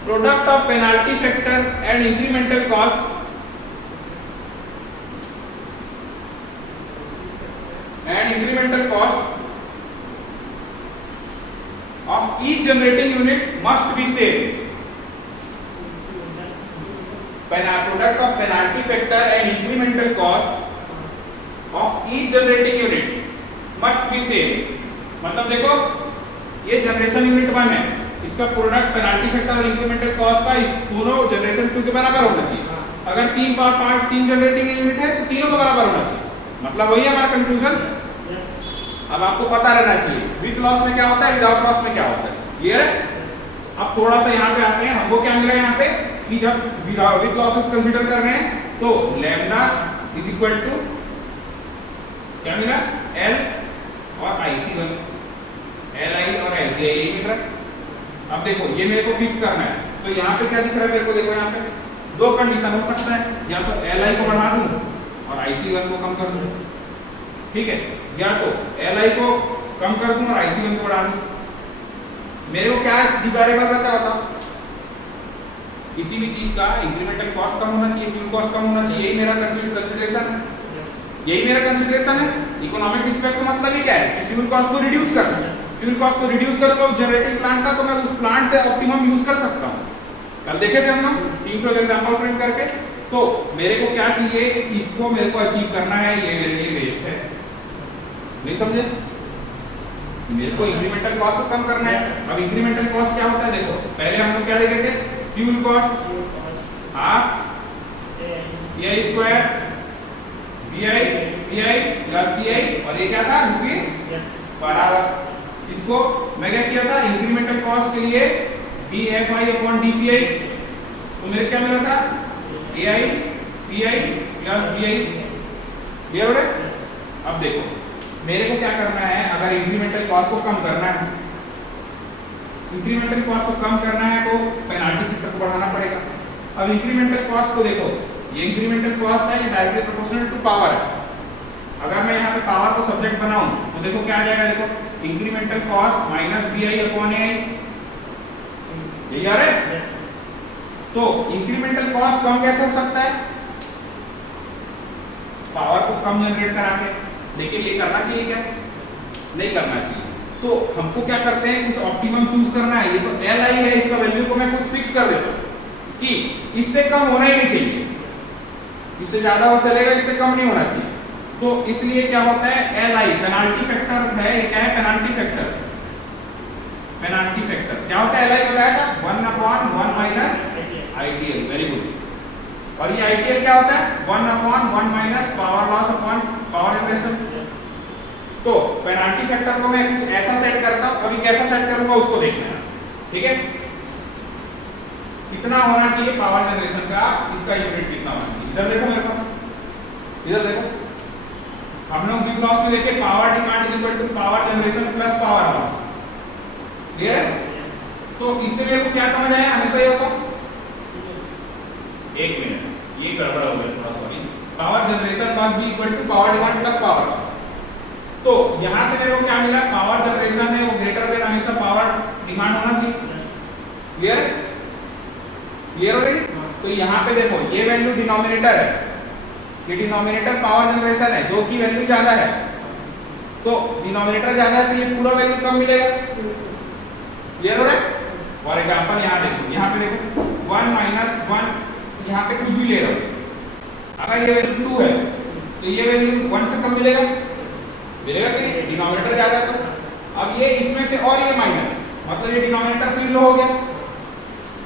product of penalty factor and incremental cost incremental cost of each generating unit must be same. Product of penalty factor and incremental cost of each generating unit must be same. मतलब देखो ये generation unit 1 है, इसका product penalty factor और incremental cost का इस दोनों generation 2 के बराबर होना चाहिए। अगर 3 जनरेटिंग यूनिट है तो तीनों के बराबर होना चाहिए। मतलब वही है हमारा कंक्लूजन। अब आपको पता रहना चाहिए विथ लॉस में क्या होता है, विदाउट लॉस में क्या होता है। क्लियर है? अब थोड़ा सा यहाँ पे आते हैं, हमको क्या मिला यहाँ पे कि जब विथ लॉसेस कंसीडर कर रहे हैं तो लैम्डा इज इक्वल टू क्या मिला, एल और IC1, LI और ICI यही दिख रहा है। अब देखो ये मेरे को फिक्स करना है, तो यहाँ पे क्या दिख रहा है मेरे को, देखो यहाँ पे दो कंडीशन हो सकता है, या तो LI को बढ़ा दूं और IC1 को कम कर दूं, ठीक है, या तो LI को कम कर दूं और IC1 को बढ़ा दूं। मेरे को क्या डिजायरेबल रहता है बताओ? किसी भी चीज का इंक्रीमेंटल कॉस्ट कम होना चाहिए, फ्यूल कॉस्ट कम होना चाहिए, यही मेरा कंसीडरेशन है, यही मेरा कंसीडरेशन है। इकोनॉमिक डिस्पैच का मतलब ही क्या है कि फ्यूल कॉस्ट को रिड्यूस करना है। फ्यूल कॉस्ट को रिड्यूस करूंगा जनरेटिंग प्लांट का, तो मैं उस प्लांट से ऑप्टिमम यूज कर सकता हूं। कल देखे थे हम लोग 3 प्रोजेक्ट एग्जांपल फ्रेम करके। तो मेरे को क्या चाहिए, इसको मेरे को अचीव करना है, ये मेरे लिए वेस्ट है। नहीं समझे? मेरे को इंक्रीमेंटल कॉस्ट को कम करना है। अब इंक्रीमेंटल कॉस्ट क्या होता है, देखो पहले हम लोग क्या देखे थे, fuel cost half PI square PI plus CI, और ये क्या था रुपीस पर आवर। इसको मैं क्या किया था, इंक्रीमेंटल कॉस्ट के लिए DFI अपॉन DPI, तो मेरे क्या मिला था AI PI plus BI। Clear है? अब देखो मेरे को क्या करना है, अगर इंक्रीमेंटल कॉस्ट को कम करना है, इंक्रीमेंटल कॉस्ट को कम करना है तो पेनाल्टी फैक्टर को बढ़ाना पड़ेगा। अब इंक्रीमेंटल कॉस्ट को देखो, ये इंक्रीमेंटल कॉस्ट है, ये डायरेक्टली प्रोपोर्शनल टू पावर है। अगर मैं यहाँ पे पावर को सब्जेक्ट बनाऊं तो देखो क्या आ जाएगा, देखो incremental cost minus BI upon AI, यही आ रहा है। तो इंक्रीमेंटल कॉस्ट कम कैसे हो सकता है, पावर को कम जनरेट करा के। लेकिन ये करना चाहिए क्या, नहीं करना चाहिए। तो हमको क्या करते हैं, कुछ ऑप्टिमम चूज करना है। ये तो LI है, इसका वैल्यू को मैं कुछ फिक्स कर देता हूं कि इससे कम होना ही नहीं चाहिए, इससे ज्यादा हो चलेगा, इससे कम नहीं होना चाहिए। तो इसलिए क्या होता है, LI पेनाल्टी फैक्टर है। ये क्या है, पेनाल्टी फैक्टर। पेनाल्टी फैक्टर क्या होता है, LI बताया था 1/1 माइनस ITL। Very good. और ये ITL क्या होता है, 1/1 minus power loss upon power generation. तो पेनाल्टी फैक्टर को मैं कुछ ऐसा सेट करता हूं, अभी कैसा सेट करूंगा उसको देखना है, ठीक है। कितना होना चाहिए पावर जनरेशन का, इसका यूनिट कितना होना चाहिए। इधर देखो मेरे पास, इधर देखो, हम लोग विथ लॉस में देखे power demand is equal to power generation plus power loss. Clear है? तो इससे मेरे को क्या समझ आया, हमेशा ये होता, एक मिनट ये गड़बड़ हो गया थोड़ा, sorry. Power generation must be equal to power demand plus power loss. तो यहां से मेरे को क्या मिला, पावर जनरेशन है वो ग्रेटर देन हमेशा पावर डिमांड होना चाहिए। क्लियर? क्लियर हो गई? तो यहाँ पे देखो ये वैल्यू डिनोमिनेटर है, ये डिनोमिनेटर पावर जनरेशन है, जो की वैल्यू ज्यादा है। तो डिनोमिनेटर ज्यादा है तो ये पूरा वैल्यू कम मिलेगा। क्लियर हो रहा है? फॉर एग्जांपल यहाँ देखो, यहाँ पे देखो 1 माइनस 1, यहाँ पे कुछ भी ले रहा हूँ, अगर ये वैल्यू 2 है तो ये वैल्यू 1 से कम मिलेगा, मिलेगा कि नहीं, डिनोमिनेटर ज्यादा है। तो अब ये इसमें से और ये माइनस, मतलब ये डिनोमिनेटर फिर लो हो गया।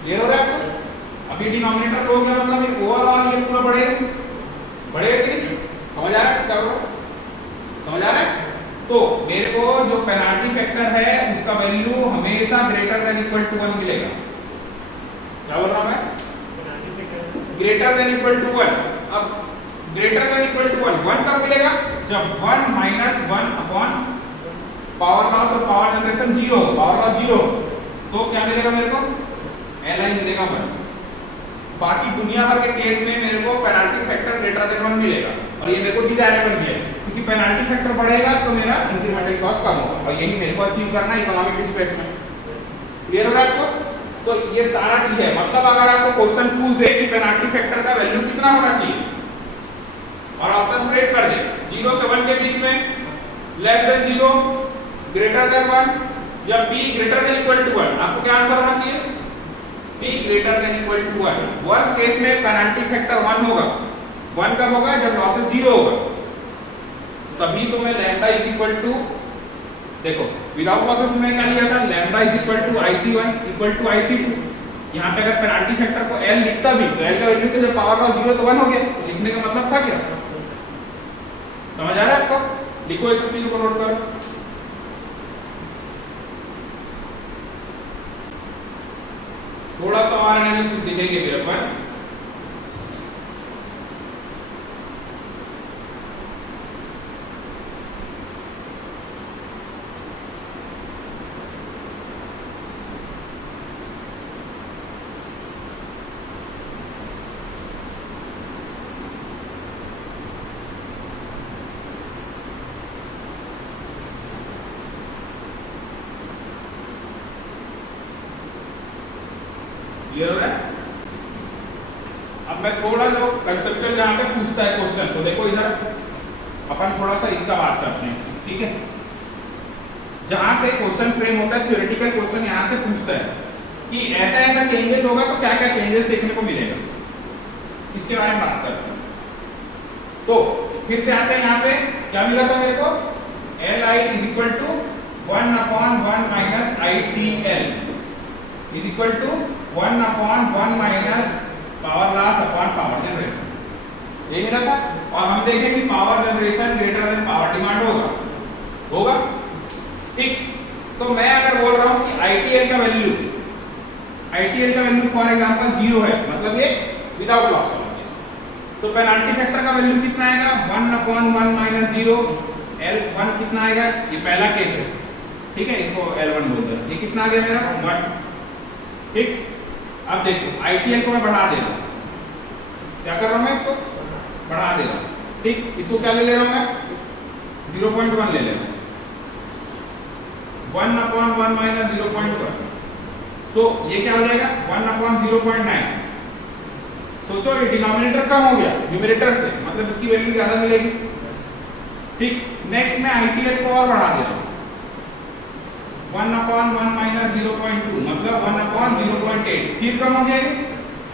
क्लियर हो रहा है आपको? अब ये डिनोमिनेटर लो हो गया, मतलब ये ओवरऑल ये पूरा बढ़ेगा, बढ़ेगा कि नहीं? समझ आ रहा है क्या होगा, समझ आ रहा है? तो मेरे को जो पेनाल्टी फैक्टर है उसका वैल्यू हमेशा ग्रेटर देन इक्वल टू 1 मिलेगा। क्या बोल रहा हूं मैं, ग्रेटर देन इक्वल टू 1। अब ग्रेटर देन इक्वल टू 1 कब मिलेगा, जब 1 माइनस 1 अपॉन पावर लॉस और पावर जनरेशन 0, पावर लॉस 0, तो क्या मिलेगा मेरे को, LI मिलेगा 1। बाकी दुनिया भर के केस में मेरे को पेनाल्टी फैक्टर ग्रेटर देन 1 मिलेगा, और ये मेरे को डिजायरेबल भी है, क्योंकि पेनाल्टी फैक्टर बढ़ेगा तो मेरा इंक्रीमेंटल कॉस्ट कम होगा, और यही मेरे को अचीव करना है इकोनॉमिक डिस्पैच में। क्लियर हो रहा है आपको? तो ये सारा चीज है। मतलब अगर आपको क्वेश्चन पूछ दे कि पेनाल्टी फैक्टर का वैल्यू कितना होना चाहिए, और ऑप्शन फ्रेम कर दे 0 से 1 के बीच में, लेस देन 0, ग्रेटर देन 1 या p greater than equal to 1। आपको क्या आंसर होना चाहिए? p greater than equal to 1। Worst case में पेनल्टी फैक्टर 1 होगा। 1 कब होगा? जब लॉसेस 0 होगा, तभी तो मैं लैम्डा इज इक्वल टू, देखो विदाउट लॉसेस में क्या लिया था? Lambda is equal to IC1 equal to IC2। यहाँ पे अगर पेनल्टी फैक्टर को L लिखता भी तो L का वैल्यू तो जब पावर लॉस 0 तो 1 हो गया, लिखने का मतलब था क्या? समझ आ रहा है आपको? लिखो इस चीज को नोट करो। थोड़ा सा और एनालिसिस दिखेंगे फिर अपन। क्लियर हो रहा है? अब मैं थोड़ा जो कंसेप्चुअल यहाँ पे पूछता है क्वेश्चन, तो देखो इधर अपन थोड़ा सा इसका बात करते हैं, ठीक है? जहां से क्वेश्चन फ्रेम होता है, थ्योरेटिकल क्वेश्चन यहाँ से पूछता है कि ऐसा ऐसा चेंजेस होगा तो क्या क्या चेंजेस देखने को मिलेगा, इसके बारे में बात करते हैं। तो फिर से आते हैं यहाँ पे, क्या मिला था मेरे को? Li is equal to 1/1 minus ITL is equal to 1/1 minus power loss upon power generation. ये मिला था। और हम देखें कि power generation greater than power demand होगा, ठीक? तो मैं अगर बोल रहा हूं कि ITL का वैल्यू फॉर एग्जांपल 0 है, मतलब ये विदाउट लॉस वाला केस, तो पेनल्टी फैक्टर का वैल्यू कितना आएगा? 1/1 माइनस 0। L1 कितना आएगा? ये पहला केस है, ठीक है, इसको L1 बोलते हैं। ये कितना आ गया मेरा? 1, ठीक? अब देखो ITL को मैं बढ़ा दे रहा हूं, क्या कर रहा हूं मैं? इसको बढ़ा दे रहा हूं, ठीक? इसको क्या ले रहा हूं मैं? 0.1 ले ले रहा हूं। 1/1 माइनस 0.1, तो ये क्या हो जाएगा? 1/0.9। सोचो ये डिनोमिनेटर कम हो गया न्यूमरेटर से, मतलब इसकी वैल्यू ज्यादा मिलेगी, ठीक? नेक्स्ट मैं ITL को और बढ़ा दे रहा हूं, 1/1 माइनस 0.2 मतलब 1/0.8, फिर कम हो जाएगी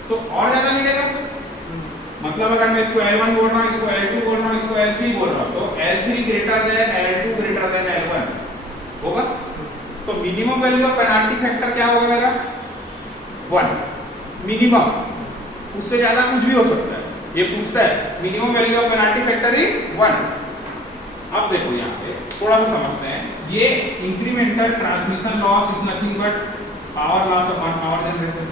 तो और ज्यादा मिलेगा। मतलब अगर मैं इसको L1 बोल रहा हूँ, इसको L2 बोल रहा हूँ, इसको L3 बोल रहा हूँ, तो L3 greater than L2 greater than L1 होगा। तो minimum value of penalty factor क्या होगा मेरा? 1 मिनिमम, उससे ज्यादा कुछ भी हो सकता है। ये पूछता है minimum value of penalty factor is 1। अब देखो यहाँ पे थोड़ा सा समझते हैं, ये incremental transmission loss is nothing but power loss upon power generation.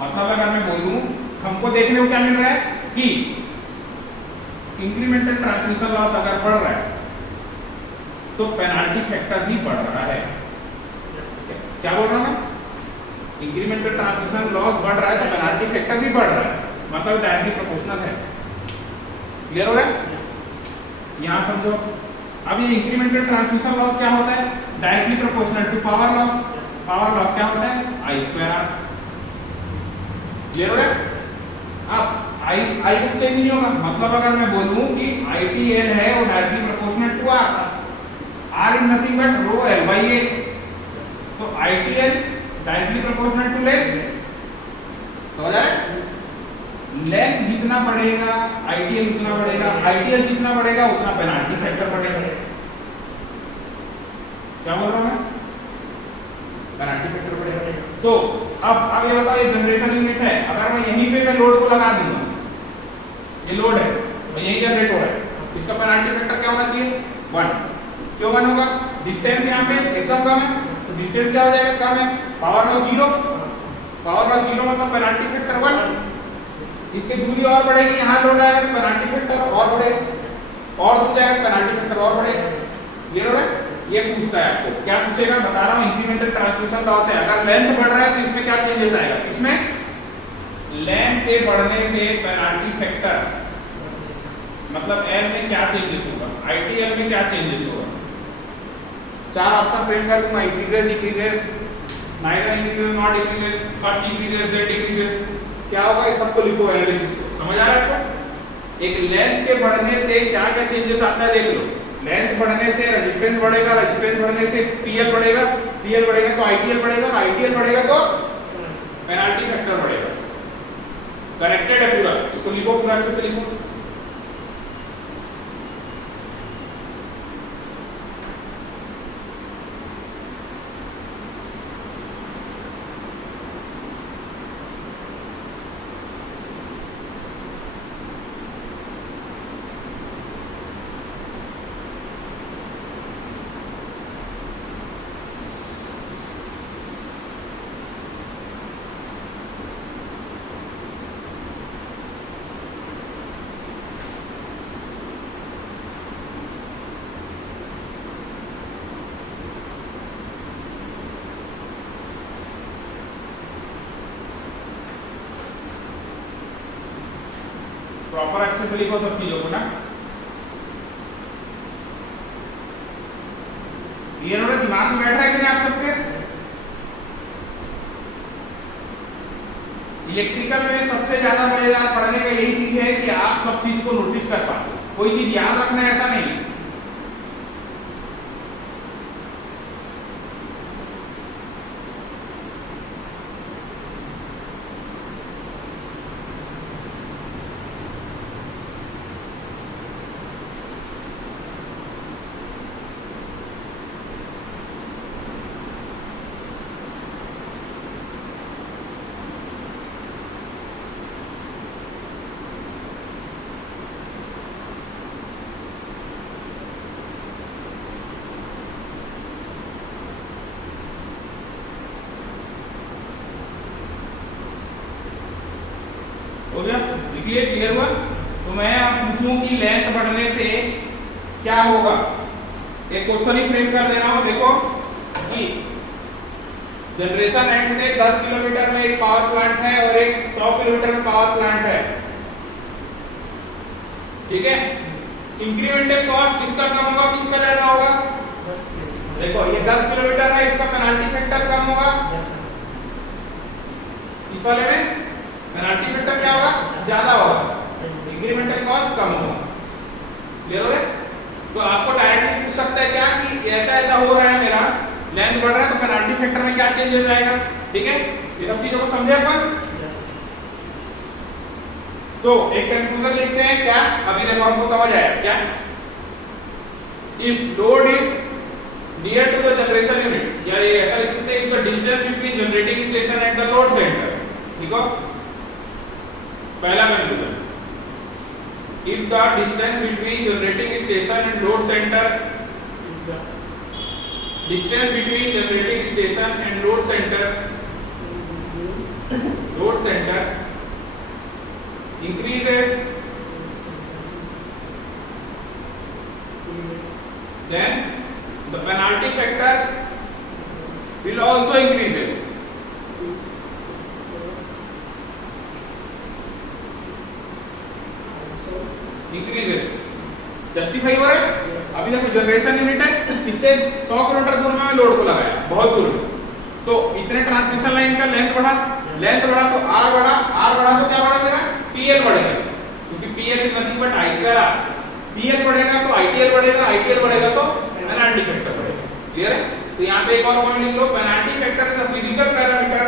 मतलब अगर मैं बोलूं, हमको देखने को क्या मिल रहा है कि इंक्रीमेंटल ट्रांसमिशन लॉस अगर बढ़ रहा है तो पेनल्टी फैक्टर भी बढ़ रहा है। क्या बोल रहा हूं मैं? इंक्रीमेंटल ट्रांसमिशन लॉस बढ़ रहा है तो पेनल्टी फैक्टर भी बढ़ रहा है, मतलब डायरेक्टली प्रोपोर्शनल है। क्लियर हो रहा है? यहां समझो, अब ये इंक्रीमेंटल ट्रांसमिशन लॉस क्या होता है? Directly proportional to power loss. Power loss क्या होता है? I²R। क्लियर हो रहा है? अब I कुछ चेंज नहीं होगा, मतलब अगर मैं बोलूं कि ITL है वो directly proportional to R, R is nothing but rho L/A, तो ITL directly proportional to length. समझ आ रहा है? लेंथ जितना बढ़ेगा ITL उतना बढ़ेगा, ITL जितना बढ़ेगा उतना पेनल्टी फैक्टर बढ़ेगा। क्या बोल रहा हूं मैं? पेनल्टी फैक्टर बढ़ेगा। तो अब ये बताओ, ये जनरेशन यूनिट है, अगर मैं यहीं पे मैं लोड को लगा दूंगा, ये लोड है और यही जनरेट हो रहा है, इसका पेनल्टी फैक्टर क्या होना चाहिए? 1। क्यों 1 होगा? डिस्टेंस यहाँ पे एकदम कम है, तो डिस्टेंस क्या हो जाएगा? कम है। पावर लॉस 0, पावर लॉस 0 मतलब पेनल्टी फैक्टर 1। इसकी दूरी और बढ़ेगी, यहाँ लोड आएगा पेनल्टी फैक्टर और बढ़ेगा, और दूर जाएगा पेनल्टी फैक्टर और बढ़ेगा। क्लियर हो रहा है? ये पूछता है आपको, क्या पूछेगा? बता रहा हूँ, इंक्रीमेंटल ट्रांसमिशन लॉस है, अगर लेंथ बढ़ रहा है तो इसमें क्या चेंजेस आएगा? इसमें लेंथ के बढ़ने से पेनल्टी फैक्टर, मतलब L में क्या चेंजेस होगा, ITL में क्या चेंजेस होगा? 4 ऑप्शन प्रिंट कर दूंगा, increases, decreases, neither increases not increases, but decreases then decreases. क्या होगा? ये सबको लिखो, एनालिसिस को। समझ आ रहा है आपको? एक लेंथ के बढ़ने से क्या क्या चेंजेस आता है देख लो। लेंथ बढ़ने से रेजिस्टेंस बढ़ेगा, रेजिस्टेंस बढ़ने से टीएल बढ़ेगा, टीएल बढ़ेगा तो आईटीएल बढ़ेगा, और आईटीएल बढ़ेगा तो पेनाल्टी फैक्टर बढ़ेगा। कनेक्टेड है पूरा, इसको लिखो, पूरा अच्छे से लिखो। प्रॉपर अच्छे से लिखो सब चीजों को ना, ये ना दिमाग में बैठ रहा है कि नहीं आप सबके? इलेक्ट्रिकल में सबसे ज्यादा मजेदार पढ़ने का यही चीज है कि आप सब चीज को नोटिस कर पाते हो, कोई चीज याद रखना ऐसा नहीं है। हो गया? क्लियर हुआ? तो मैं अब पूछूं कि लेंथ बढ़ने से क्या होगा, एक क्वेश्चन ही फ्रेम कर दे रहा हूं। देखो कि जनरेशन एंड से 10 किलोमीटर में एक पावर प्लांट है और एक 100 किलोमीटर में पावर प्लांट है, ठीक है? इंक्रीमेंटल कॉस्ट किसका कम होगा, किसका ज्यादा होगा? देखो ये 10 किलोमीटर है, इसका पेनाल्टी फैक्टर कम होगा, इस वाले में पेनाल्टी फैक्टर क्या होगा, ज्यादा होगा, इंक्रीमेंटल कॉस्ट कम होगा। क्लियर हो रहा है? तो आपको डायरेक्टली पूछ सकता है क्या कि ऐसा ऐसा हो रहा है, मेरा लेंथ बढ़ रहा है तो पेनाल्टी फैक्टर में क्या चेंज हो जाएगा, ठीक है? ये सब चीजों को समझे अपन? तो एक कंक्लूजन लिखते हैं क्या, अभी देखो हमको समझ आया क्या, if load is near to the generation unit, या ये ऐसा लिख सकते हैं, the distance between generating station and the load centre, ठीक है? पहला conclusion, if the distance between generating station and load center increases, then the penalty factor will also increases. Justify हो रहा है? अभी देखो जनरेशन यूनिट है, इससे 100 किलोमीटर दूर में मैं लोड को लगाया, बहुत दूर में, तो इतने ट्रांसमिशन लाइन का लेंथ बढ़ा तो आर बढ़ा तो क्या बढ़ा मेरा, पीएल बढ़ेगा, क्योंकि PL is nothing but I square R. PL बढ़ेगा तो आईटीएल बढ़ेगा तो पेनाल्टी फैक्टर बढ़ेगा। क्लियर है? तो यहाँ पे एक और पॉइंट लिख लो, penalty factor is a physical parameter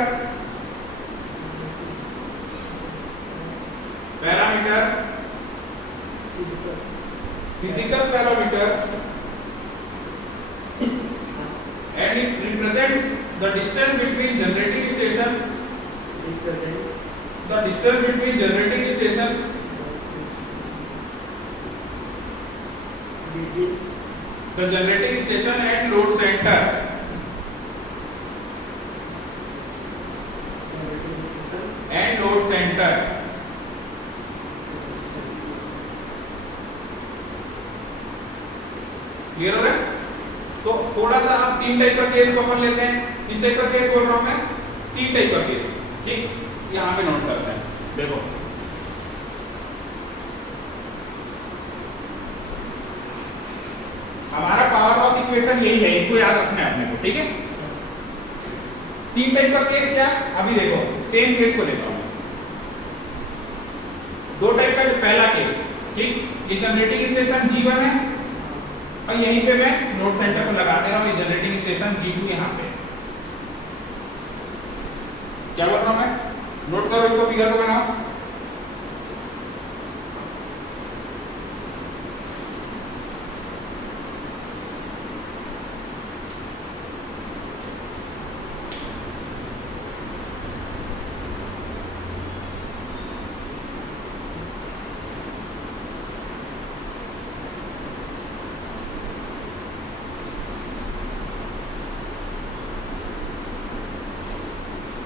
and it represents the distance between generating station and load center. Clear हो रहा है? तो थोड़ा सा आप 3 टाइप का केस को अपन लेते हैं। किस टाइप का केस बोल रहा हूं मैं? 3 टाइप का केस, ठीक? यहां पे नोट करते हैं। देखो हमारा पावर लॉस इक्वेशन यही है, इसको याद रखना है अपने को, ठीक है? 3 टाइप का केस क्या, अभी देखो सेम केस को लेता हूं। 2 टाइप का, पहला केस, ठीक? ये जनरेटिंग स्टेशन G1 है, और यहीं पे मैं लोड सेंटर को लगा दे रहा हूँ, ये जनरेटिंग स्टेशन G2 यहाँ पे। क्या बोल रहा हूँ मैं, नोट करो इसको, फिगर को बनाओ।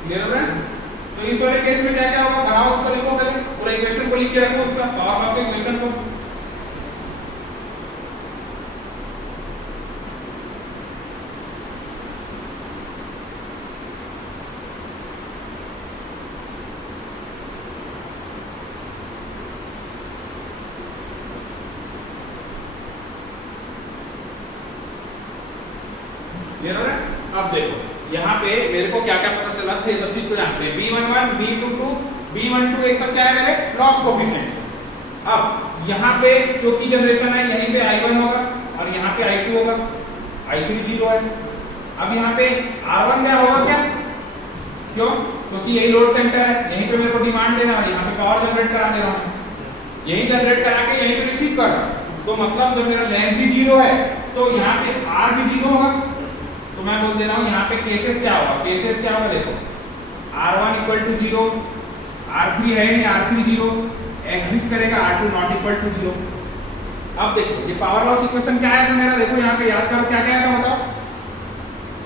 क्लियर हो रहा है? तो इस वाले केस में क्या क्या होगा, बनाओ उसको, लिखो पहले पूरा इक्वेशन को लिख के रखो, उसका पावर लॉस के इक्वेशन को। क्लियर हो रहा है? अब देखो यहाँ पे मेरे को क्या क्या पता चला था, सब चीज को जानते हैं। B11, B22, B12 एक सब क्या है मेरे लॉस कोफिशिएंट। अब यहाँ पे जो की जनरेशन है, यहीं पे I1 होगा और यहाँ पे I2 होगा, I3 0 है। अब यहाँ पे R1 क्या होगा, क्या क्यों, क्योंकि यही लोड सेंटर है, यहीं पे मेरे को डिमांड देना है, यहाँ पे पावर जनरेट करा दे रहा हूँ, यही जनरेट करा के यहीं पे रिसीव कर रहा हूँ। तो मतलब जब मेरा लेंथ ही 0 है तो यहाँ पे R भी 0 होगा। तो मैं बोल दे रहा हूँ यहाँ पे केसेस क्या होगा, केसेस क्या होगा, देखो R1 इक्वल टू 0, R3 है नहीं, R3 0 एग्जिस्ट करेगा, R2 नॉट इक्वल टू 0। अब देखो ये पावर लॉस इक्वेशन क्या आया था मेरा, देखो यहाँ पे याद करो क्या क्या आया था, बताओ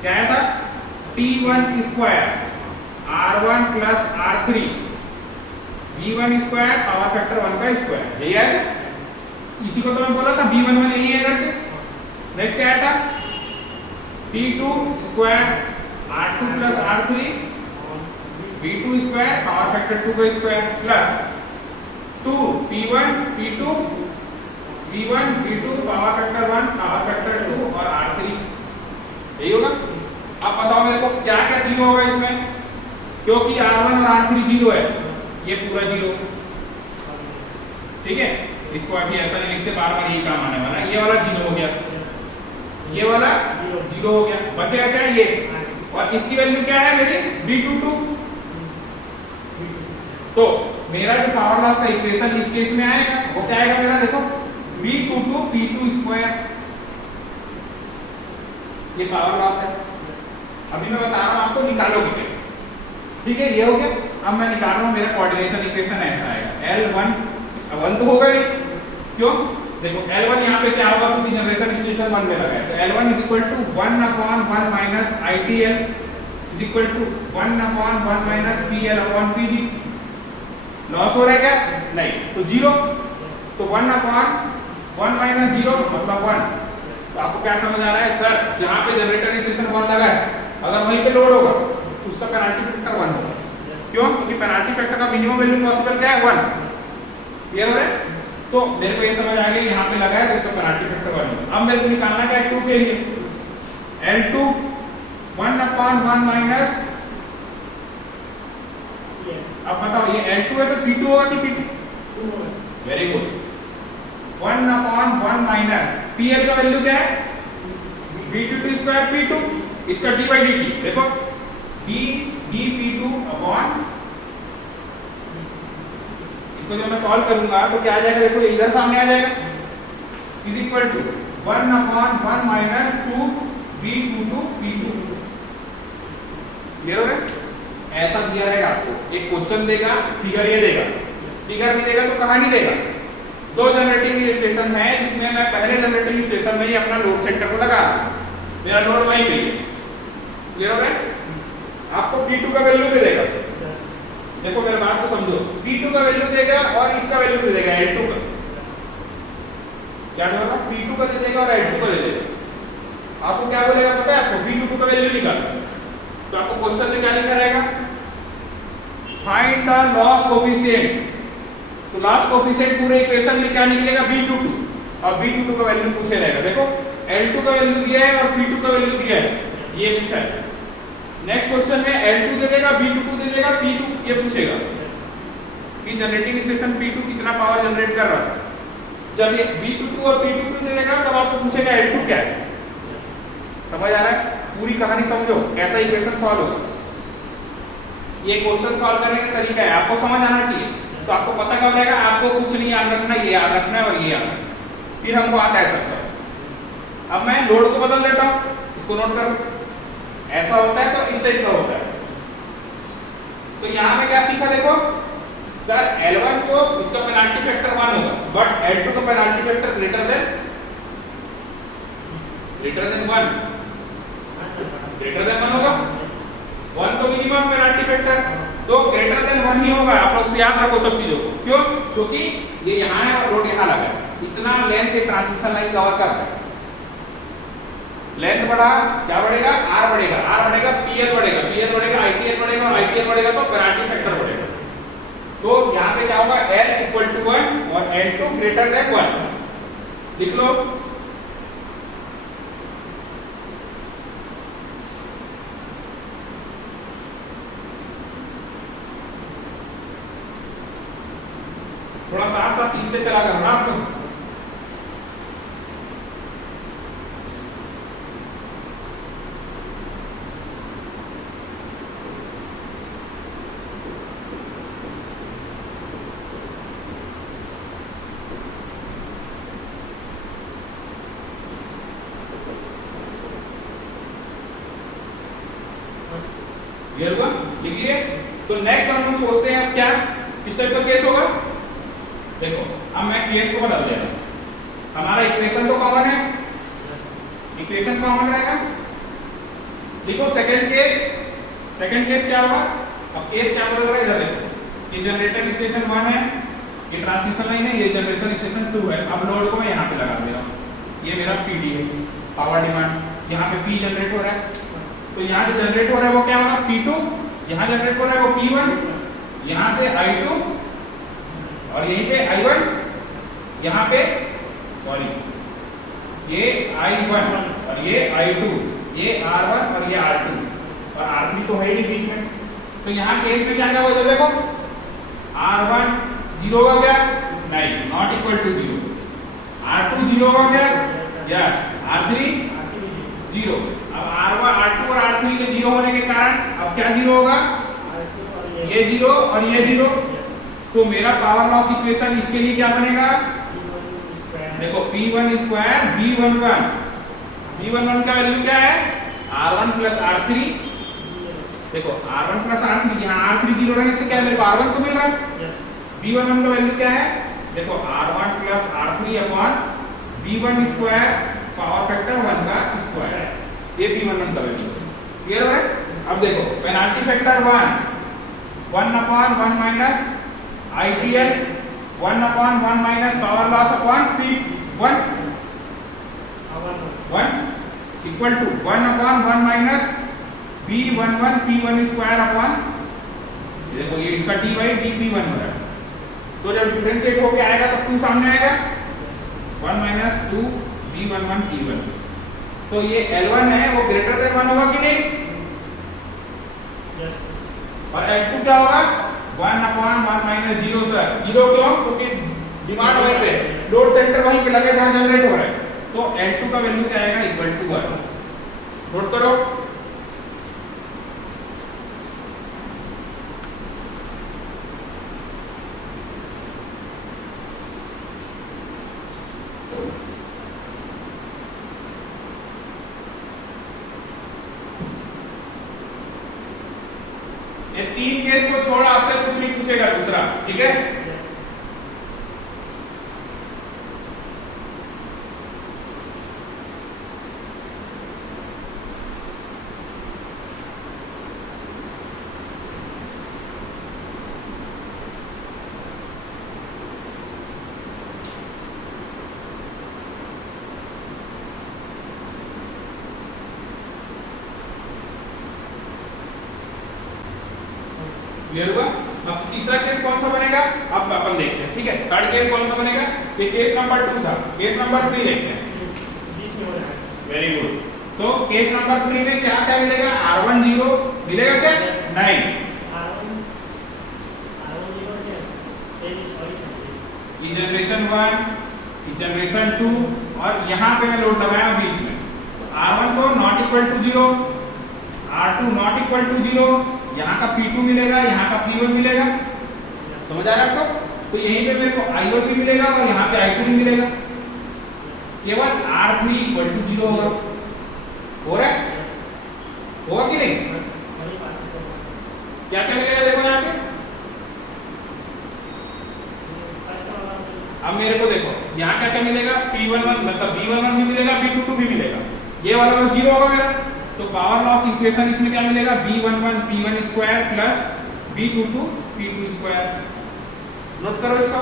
क्या आया था, T1 square R1 plus R3 V1 square power factor 1 का स्क्वायर, यही आया था। इसी को तो मैं बोला था B11 यही है करके। नेक्स्ट क्या आया था, T2 square R2 plus R3 V2 square power factor 2 का square plus 2 P1 P2 V1 V2 power factor 1 power factor 2 और R3, यही होगा। अब बताओ मेरे को क्या क्या 0 होगा इसमें, क्योंकि R1 और R3 0 है, ये पूरा 0, ठीक है। इसको अभी ऐसा नहीं लिखते, बार बार यही काम आने वाला है। ये वाला 0 हो गया, ये वाला 0 हो गया, बचेगा क्या ये, और इसकी वैल्यू क्या है मेरी B22। तो मेरा जो पावर लॉस का इक्वेशन इस केस में आएगा वो क्या आएगा मेरा, देखो B22 P2 स्क्वायर, ये पावर लॉस है। अभी मैं बता रहा हूं आपको निकालोगे कैसे, ठीक है। ये हो गया। अब मैं निकाल रहा हूं, मेरा कोऑर्डिनेशन इक्वेशन ऐसा आएगा, L1 1 तो होगा ही, क्यों, देखो L1 यहाँ पे क्या होगा, क्योंकि जनरेशन स्टेशन 1 में लगा है, तो L1 is equal to 1/1 minus ITL is equal to 1/1 minus PL upon PG। Loss हो रहा है क्या, नहीं, तो 0, तो 1/1 माइनस 0 मतलब 1। तो आपको क्या समझ आ रहा है, सर जहाँ पे जनरेटर स्टेशन 1 लगा है अगर वहीं पे लोड होगा तो उसका पेनाल्टी फैक्टर 1 होगा, क्यों, क्योंकि पेनाल्टी फैक्टर का मिनिमम वैल्यू पॉसिबल क्या है, 1। क्लियर हो रहा है? तो मेरे को ये समझ आ गया, यहाँ पे लगा है तो इसका पेनाल्टी फैक्टर 1 है। अब मेरे को निकालना क्या है 2 के लिए, L2 1/1 माइनस, अब बताओ ये L2 है तो P2 होगा कि P2, very good, 1/1 minus PL का वैल्यू क्या है B22 स्क्वायर P2, इसका d बाई dt, देखो dP2 अपॉन, इसको जब मैं सॉल्व करूंगा तो क्या आ जाएगा, देखो इधर सामने आ जाएगा, is equal to 1/1 minus 2 B22 P2। Clear हो गया? ऐसा दिया रहेगा आपको, एक क्वेश्चन देगा, फिगर ये देगा, फिगर नहीं देगा तो कहानी देगा। 2 जनरेटिंग स्टेशन है जिसमें मैं पहले जनरेटिंग स्टेशन में ही अपना लोड सेंटर को लगा, मेरा लोड वहीं पे। क्लियर हो गया? आपको P2 का वैल्यू दे देगा, देखो मेरे बात को समझो, P2 का वैल्यू देगा और इसका वैल्यू दे देगा L2 का, क्या होगा, P2 का दे देगा और L2 का दे देगा। आपको क्या बोलेगा पता है आपको, P22 का वैल्यू निकाल, तो आपको क्वेश्चन में क्या लिखा रहेगा, फाइंड द लॉस कोफिशिएंट। तो लॉस कोफिशिएंट पूरे इक्वेशन में क्या निकलेगा, B22, और B22 का वैल्यू पूछे रहेगा। देखो L2 का वैल्यू दिया है और P2 का वैल्यू दिया है, ये पूछा है। नेक्स्ट क्वेश्चन में L2 दे देगा, B22 दे देगा, P2 ये पूछेगा कि जनरेटिंग स्टेशन P2 कितना पावर जनरेट कर रहा है, जब ये V22 और P22 दे देगा तब आपको पूछेगा L2 क्या है। समझ आ रहा है? पूरी कहानी समझो कैसा इक्वेशन सॉल्व होगा। ये क्वेश्चन सॉल्व करने का तरीका है, आपको समझ आना चाहिए। तो आपको पता कब रहेगा? आपको कुछ नहीं याद रखना, ये याद रखना है और ये याद रखना है। फिर हमको आता है सब। अब मैं लोड को बदल देता हूँ, इसको नोट करो। ऐसा होता है तो इस टाइप का होता है। तो यहाँ पे क्या सीखा देखो सर, L1 को इसका पेनाल्टी फैक्टर 1 होगा, बट L2 का penalty factor greater than 1, greater than 1 होगा। 1 तो मिनिमम पेनाल्टी फैक्टर, तो ग्रेटर देन 1 ही होगा। आप लोग से याद रखो सब चीजों को। क्यों? क्योंकि ये यहाँ है और लोड यहाँ लगा है। इतना लेंथ ये ट्रांसमिशन लाइन कवर कर रहा है। लेंथ बढ़ा, क्या बढ़ेगा? R बढ़ेगा, R बढ़ेगा, PL बढ़ेगा, PL बढ़ेगा, ITL बढ़ेगा, और ITL बढ़ेगा तो पेनाल्टी फैक्टर बढ़ेगा। तो यहाँ पे क्या होगा? L इक्वल टू 1 और L2 ग्रेटर देन 1 लिख लो। थोड़ा साथ साथ लिखते चला करना आप लोग। क्लियर हुआ? लिख लिए? तो नेक्स्ट हम सोचते हैं अब क्या किस टाइप का केस होगा। देखो अब मैं केस को बदल देता हूं। हमारा इक्वेशन तो कॉमन है, इक्वेशन कॉमन रहेगा। देखो सेकंड केस क्या होगा? अब केस क्या बदल रहा है? इधर देखो, ये जनरेटर स्टेशन 1 है, ये ट्रांसमिशन लाइन है, ये जनरेशन स्टेशन 2 है। अब लोड को मैं यहाँ पे लगा दे रहा हूँ। ये मेरा PD है, पावर डिमांड। यहाँ पे P जनरेट हो रहा है, तो यहाँ जो जनरेट हो रहा है वो क्या होगा? P2। यहाँ जनरेट हो रहा है वो P1, यहाँ से I2 और यहीं पे I1, यहाँ पे सॉरी ये I1 और ये I2, ये R1 और ये R2 और R3 तो है ही नहीं बीच में। तो यहाँ केस में क्या क्या होगा? देखो R1 0 होगा क्या? नहीं, नॉट इक्वल टू 0। R2 0 होगा क्या? यस। R3 0। अब R1 R2 और R3 के 0 होने के कारण अब क्या 0 होगा? ये 0 और ये 0। तो मेरा पावर लॉस इक्वेशन इसके लिए क्या बनेगा? देखो P1 स्क्वायर B11। B11 का वैल्यू क्या है? R1 plus R3। देखो R1 प्लस R3, यहाँ R3 0 रहने से क्या मेरे को R1 तो मिल रहा है। B11 का वैल्यू क्या है? देखो R1 plus R3 upon B1 square power factor 1 का स्क्वायर है। ये P11 का वैल्यू है। क्लियर है? अब देखो penalty factor 1 upon 1 minus ITL, 1 upon 1 minus power loss upon P1 1 equal to 1 upon 1 minus B11 P1 square upon, देखो ये इसका T बाई D P1 हो रहा है। तो जब डिफरेंशिएट होके आएगा तो 2 सामने आएगा, 1 माइनस 2 B11 P1। तो ये L1 है वो ग्रेटर देन 1 होगा कि नहीं? और L2 क्या होगा? 1 अपॉन 1 माइनस 0 सर। 0 क्यों? क्योंकि डिमांड वहीं पे, लोड सेंटर वहीं पे लगे जहां जनरेट हो रहा है। तो L2 का वैल्यू क्या आएगा? Equal to 1। नोट करो। ये 3 केस को छोड़ आपसे कुछ नहीं पूछेगा दूसरा, ठीक है? क्लियर हुआ? अब तीसरा केस कौन सा बनेगा? अब अपन देखते हैं, ठीक है? थर्ड केस कौन सा बनेगा? ये केस नंबर 2 था। केस नंबर 3 देखते हैं। Very good. तो केस नंबर 3 में क्या क्या मिलेगा? R1 0 मिलेगा क्या? नहीं। E जनरेशन 1 जनरेशन 2 और यहाँ पे मैं लोड लगाया बीच में, तो R1 तो not equal to 0, R2 not equal to 0, यहाँ का P2 मिलेगा, यहाँ का P1 मिलेगा। समझ आ रहा है आपको? तो यहीं पे मेरे को I1 भी मिलेगा और यहाँ पे I2 भी मिलेगा, केवल R3 इक्वल टू 0 होगा। हो रहा है? होगा कि नहीं? क्या क्या मिलेगा देखो यहाँ पे। अब मेरे को देखो यहाँ क्या क्या मिलेगा, P11 मतलब B11 भी मिलेगा, B22 भी मिलेगा, ये वाला तो 0 होगा मेरा। तो पावर लॉस इक्वेशन इसमें क्या मिलेगा, B11 P1 square plus B22 P2 square. Note करो इसको।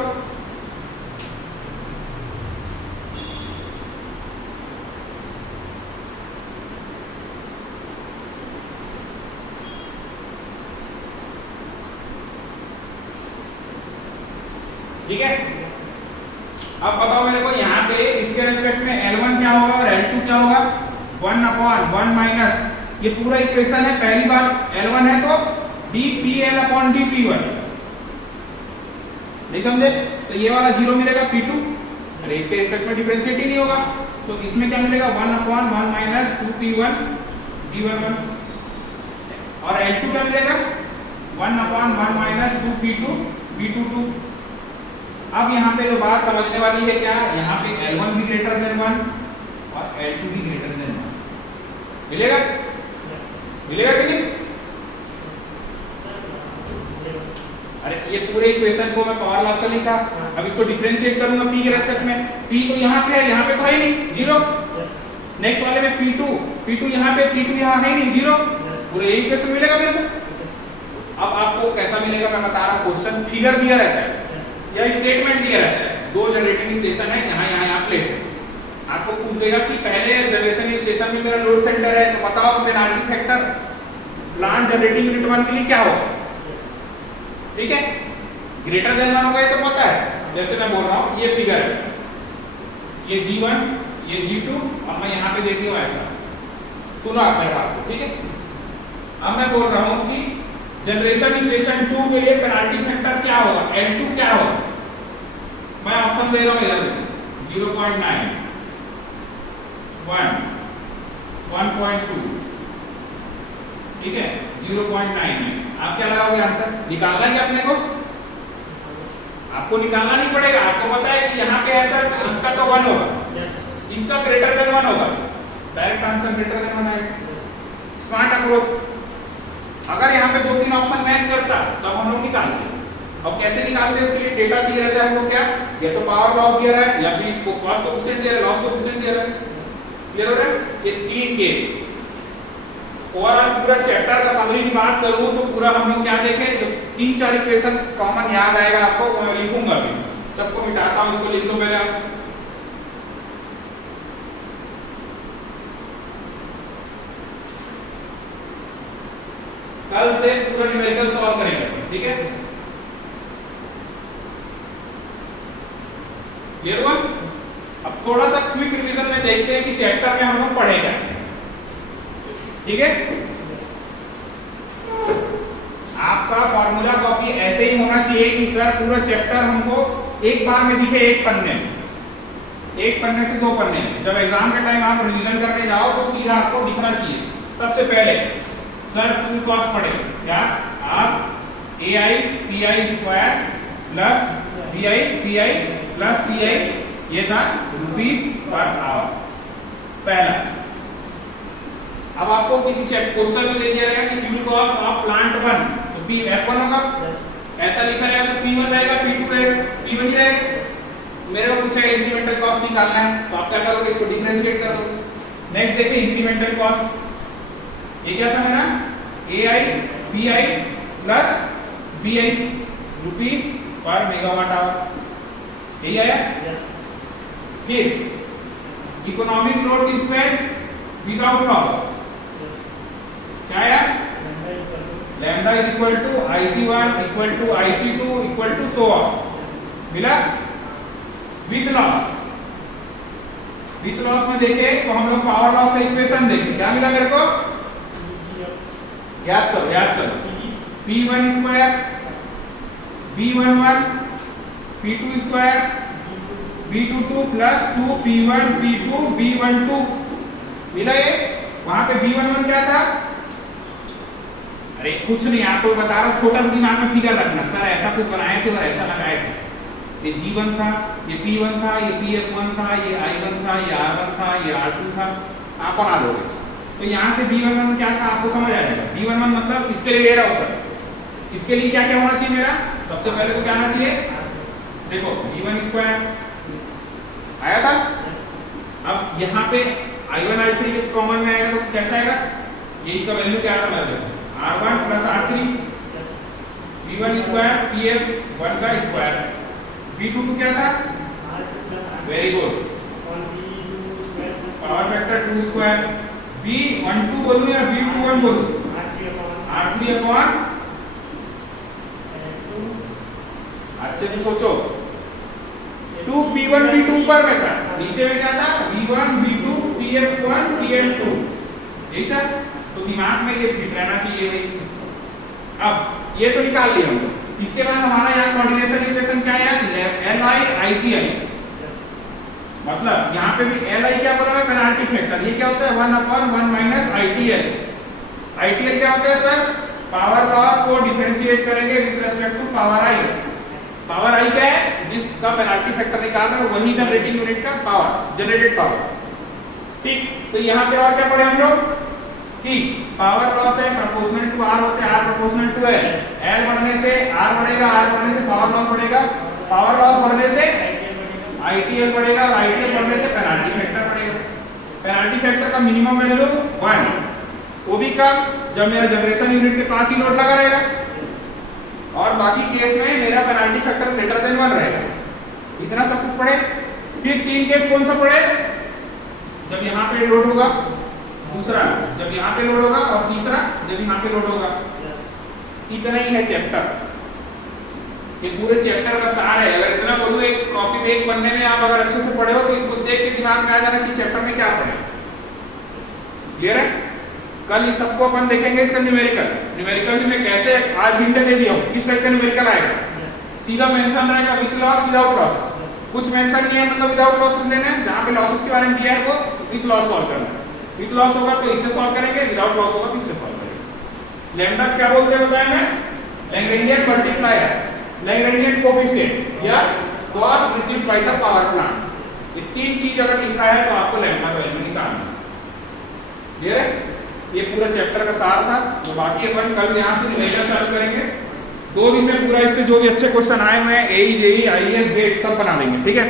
ठीक है, अब बताओ मेरे को यहाँ पे इसके रेस्पेक्ट में L1 क्या होगा और L2 क्या होगा, 1/1 माइनस, ये पूरा इक्वेशन है। पहली बार L1 है तो dPL/dP1, नहीं समझे? तो ये वाला 0 मिलेगा P2, अरे इसके रेस्पेक्ट में डिफरेंशिएट ही नहीं होगा, तो इसमें क्या मिलेगा 1/1 माइनस 2P1 D11, और L2 क्या मिलेगा 1/1 माइनस 2P2 B22। अब यहाँ पे जो बात समझने वाली है क्या, यहाँ पे L1 भी ग्रेटर देन 1 और L2 भी ग्रेटर देन 1 मिलेगा, मिलेगा कि नहीं? अरे ये पूरे इक्वेशन को मैं पावर लॉस का लिखा, अब इसको डिफरेंशिएट करूंगा P के रेस्पेक्ट में, P तो यहाँ पे है, यहाँ पे तो है ही नहीं 0। नेक्स्ट वाले में P2 यहाँ पे, P2 यहाँ है ही नहीं 0, पूरे एक इक्वेशन मिलेगा मेरे को। अब आपको कैसा मिलेगा मैं बता रहा हूँ, क्वेश्चन फिगर दिया रहता है या स्टेटमेंट दिया रहता है, दो जनरेटिंग स्टेशन है, यहाँ प्लेस है, आपको पूछ देगा कि पहले जनरेशन स्टेशन में मेरा लोड सेंटर है, तो बताओ penalty factor plant generating unit 1 के लिए क्या होगा। ठीक है, ग्रेटर देन 1 होगा ये तो पता है, जैसे मैं बोल रहा हूँ ये फिगर है, ये G1 ये G2 और मैं यहाँ पे देती हूँ ऐसा, सुनो आप मेरे बात को। ठीक है, अब मैं बोल रहा हूँ कि जनरेशन स्टेशन 2 के लिए पेनाल्टी फैक्टर क्या होगा, L2 क्या होगा। मैं ऑप्शन दे रहा हूँ इधर 0.9 1 1.2, ठीक है 0.9 है। आप क्या लगाओगे आंसर, निकालना है अपने को, आपको निकालना नहीं पड़ेगा, आपको पता है कि यहाँ पे ऐसा तो इसका तो 1 होगा, इसका ग्रेटर देन 1 होगा, डायरेक्ट आंसर ग्रेटर देन 1 आएगा। Smart approach. अगर यहाँ पे 2-3 ऑप्शन मैच करता तब हम लोग निकालते। अब कैसे निकालते हैं, उसके लिए डेटा चाहिए रहता है हमको, क्या या तो पावर लॉस दिया रहा है या फिर कॉस्ट कोएफिशिएंट दिया रहा है, लॉस कोएफिशिएंट दिया रहा है। क्लियर हो रहा है? ये 3 केस। ओवरऑल पूरा चैप्टर का समरी की बात करूं तो पूरा हम लोग क्या देखें, जो 3-4 इक्वेशन कॉमन याद आएगा आपको, मैं लिखूंगा भी, सबको मिटाता हूं, इसको लिख दो पहले आप। कल से पूरा न्यूमेरिकल सॉल्व करेंगे, ठीक है? क्लियर हुआ? अब थोड़ा सा क्विक रिवीजन में देखते हैं कि चैप्टर में हम लोग पढ़ेगा, ठीक है? आपका फॉर्मूला कॉपी ऐसे ही होना चाहिए कि सर पूरा चैप्टर हमको एक बार में दिखे, एक पन्ने से 2 पन्ने। जब एग्जाम के टाइम आप रिवीजन करने जाओ तो सीधा आपको दिखना चाहिए। सबसे पहले सर फुल कॉस्ट पढ़े क्या, आप AI PI square plus BI PI plus CI, ये था रुपीज पर आवर पहला। अब आपको किसी क्वेश्चन में ले दिया गया कि फ्यूल कॉस्ट ऑफ प्लांट 1, तो P F1 होगा, ऐसा लिखा रहेगा तो P1 रहेगा, P2 रहेगा, P1 ही रहेगा। मेरे को पूछा इंक्रीमेंटल कॉस्ट निकालना है, तो आप क्या करोगे, इसको डिफरेंशिएट कर दोगे। नेक्स्ट देखिए इंक्रीमेंटल कॉस्ट, ये क्या था मेरा AI PI plus BI rupees पर मेगावाट आवर, यही आया। फिर economic load square without loss क्या आया, lambda is equal to IC1 equal to IC2 equal to so on, मिला। विथ लॉस में देखे तो हम लोग पावर लॉस का इक्वेशन देखे, क्या मिला मेरे को, याद करो P1 square B11 P2 square V22 plus 2 P1 P2 B12 मिला ये। वहां पे B11 क्या था? अरे कुछ नहीं, आपको बता रहा हूँ, छोटा सा दिमाग में फिगर रखना। सर ऐसा कुछ बनाए थे और ऐसा लगाए थे। ये G1 था, ये P1 था, ये PF1 था, ये I1 था, ये R1 था, ये R2 था। आप बना दोगे तो यहाँ से B11 क्या था आपको समझ आ जाएगा। B11 मतलब इसके लिए ले रहा हूँ सर, इसके लिए क्या क्या होना चाहिए मेरा? सबसे पहले तो क्या आना चाहिए? देखो B1 स्क्वायर आया था। अब यहाँ पे I1 I3 के कॉमन में आएगा तो कैसा आएगा? ये इसका वैल्यू क्या आता है? R1 plus R3 B1 square PF1 का स्क्वायर। B22 क्या था? Very good, power factor 2 square. B12 बोलूं या B21 बोलूं? R3 अपॉन, अच्छे से सोचो, 2 P1 P2 ऊपर में था, नीचे में क्या था? B1 B2 PF1 PF2, यही था। तो दिमाग में ये फिट रहना चाहिए भाई। अब ये तो निकाल लिया हम। इसके बाद हमारा यहाँ कोऑर्डिनेशन इक्वेशन क्या है? Li ICi, मतलब यहाँ पे भी Li क्या बोला है? Penalty factor. ये क्या होता है? 1/1 माइनस ITL। ITL क्या होता है सर? पावर लॉस को डिफरेंशिएट करेंगे with respect to power i। Power i क्या है? जिसका पेनाल्टी फैक्टर निकाल रहे हैं वही जनरेटिंग यूनिट का पावर, जनरेटेड पावर। ठीक, तो यहाँ पे और क्या पढ़े हम लोग कि पावर लॉस है प्रोपोर्शनल टू R होते हैं, R proportional to L। L बढ़ने से R बढ़ेगा, R बढ़ने से पावर लॉस बढ़ेगा, पावर लॉस बढ़ने से ITL बढ़ेगा, और ITL बढ़ने से पेनाल्टी फैक्टर बढ़ेगा। पेनाल्टी फैक्टर का मिनिमम वैल्यू 1, वो भी कब? जब मेरा जनरेशन यूनिट के पास ही लोड लगा रहेगा, और बाकी केस में मेरा पेनाल्टी फैक्टर ग्रेटर देन 1 रहेगा। इतना सब कुछ पढ़े। फिर 3 केस कौन सा पढ़े? जब यहाँ पे लोड होगा, दूसरा जब यहाँ पे लोड होगा, और तीसरा जब यहाँ पे लोड होगा। इतना ही है चैप्टर, ये पूरे चैप्टर का सार है। अगर इतना बोलूं एक कॉपी में एक पन्ने में आप अगर अच्छे से पढ़े हो तो इसको देख के दिमाग में आ जाना चाहिए चैप्टर में क्या पढ़े। क्लियर है? कल इस सबको अपन देखेंगे इसका न्यूमेरिकल। न्यूमेरिकल में कैसे आज हिंट दे दिया हूं किस टाइप का न्यूमेरिकल आएगा। सीधा मेंशन रहेगा विद लॉस विदाउट लॉसेस, कुछ मेंशन नहीं है मतलब विदाउट लॉसेस लेना है। जहां पे लॉसेस के बारे में दिया है वो विद लॉस सॉल्व करना है। विद लॉस होगा तो इससे सॉल्व करेंगे, विदाउट लॉस होगा तो इससे सॉल्व करेंगे। लैम्डा क्या बोलते हैं बताया मैं? लैग्रेंजियन मल्टीप्लायर, लैग्रेंजियन कोएफिशिएंट या cost received by the power plant. ये 3 चीज अगर लिखा है तो आपको लैम्डा का वैल्यू निकालना है। क्लियर है? ये पूरा चैप्टर का सार था। तो बाकी अपन कल यहाँ से न्यूमेरिकल चालू करेंगे। 2 दिन में पूरा इससे जो भी अच्छे क्वेश्चन आए हुए हैं AE JEE IAS GATE सब बना लेंगे। ठीक है?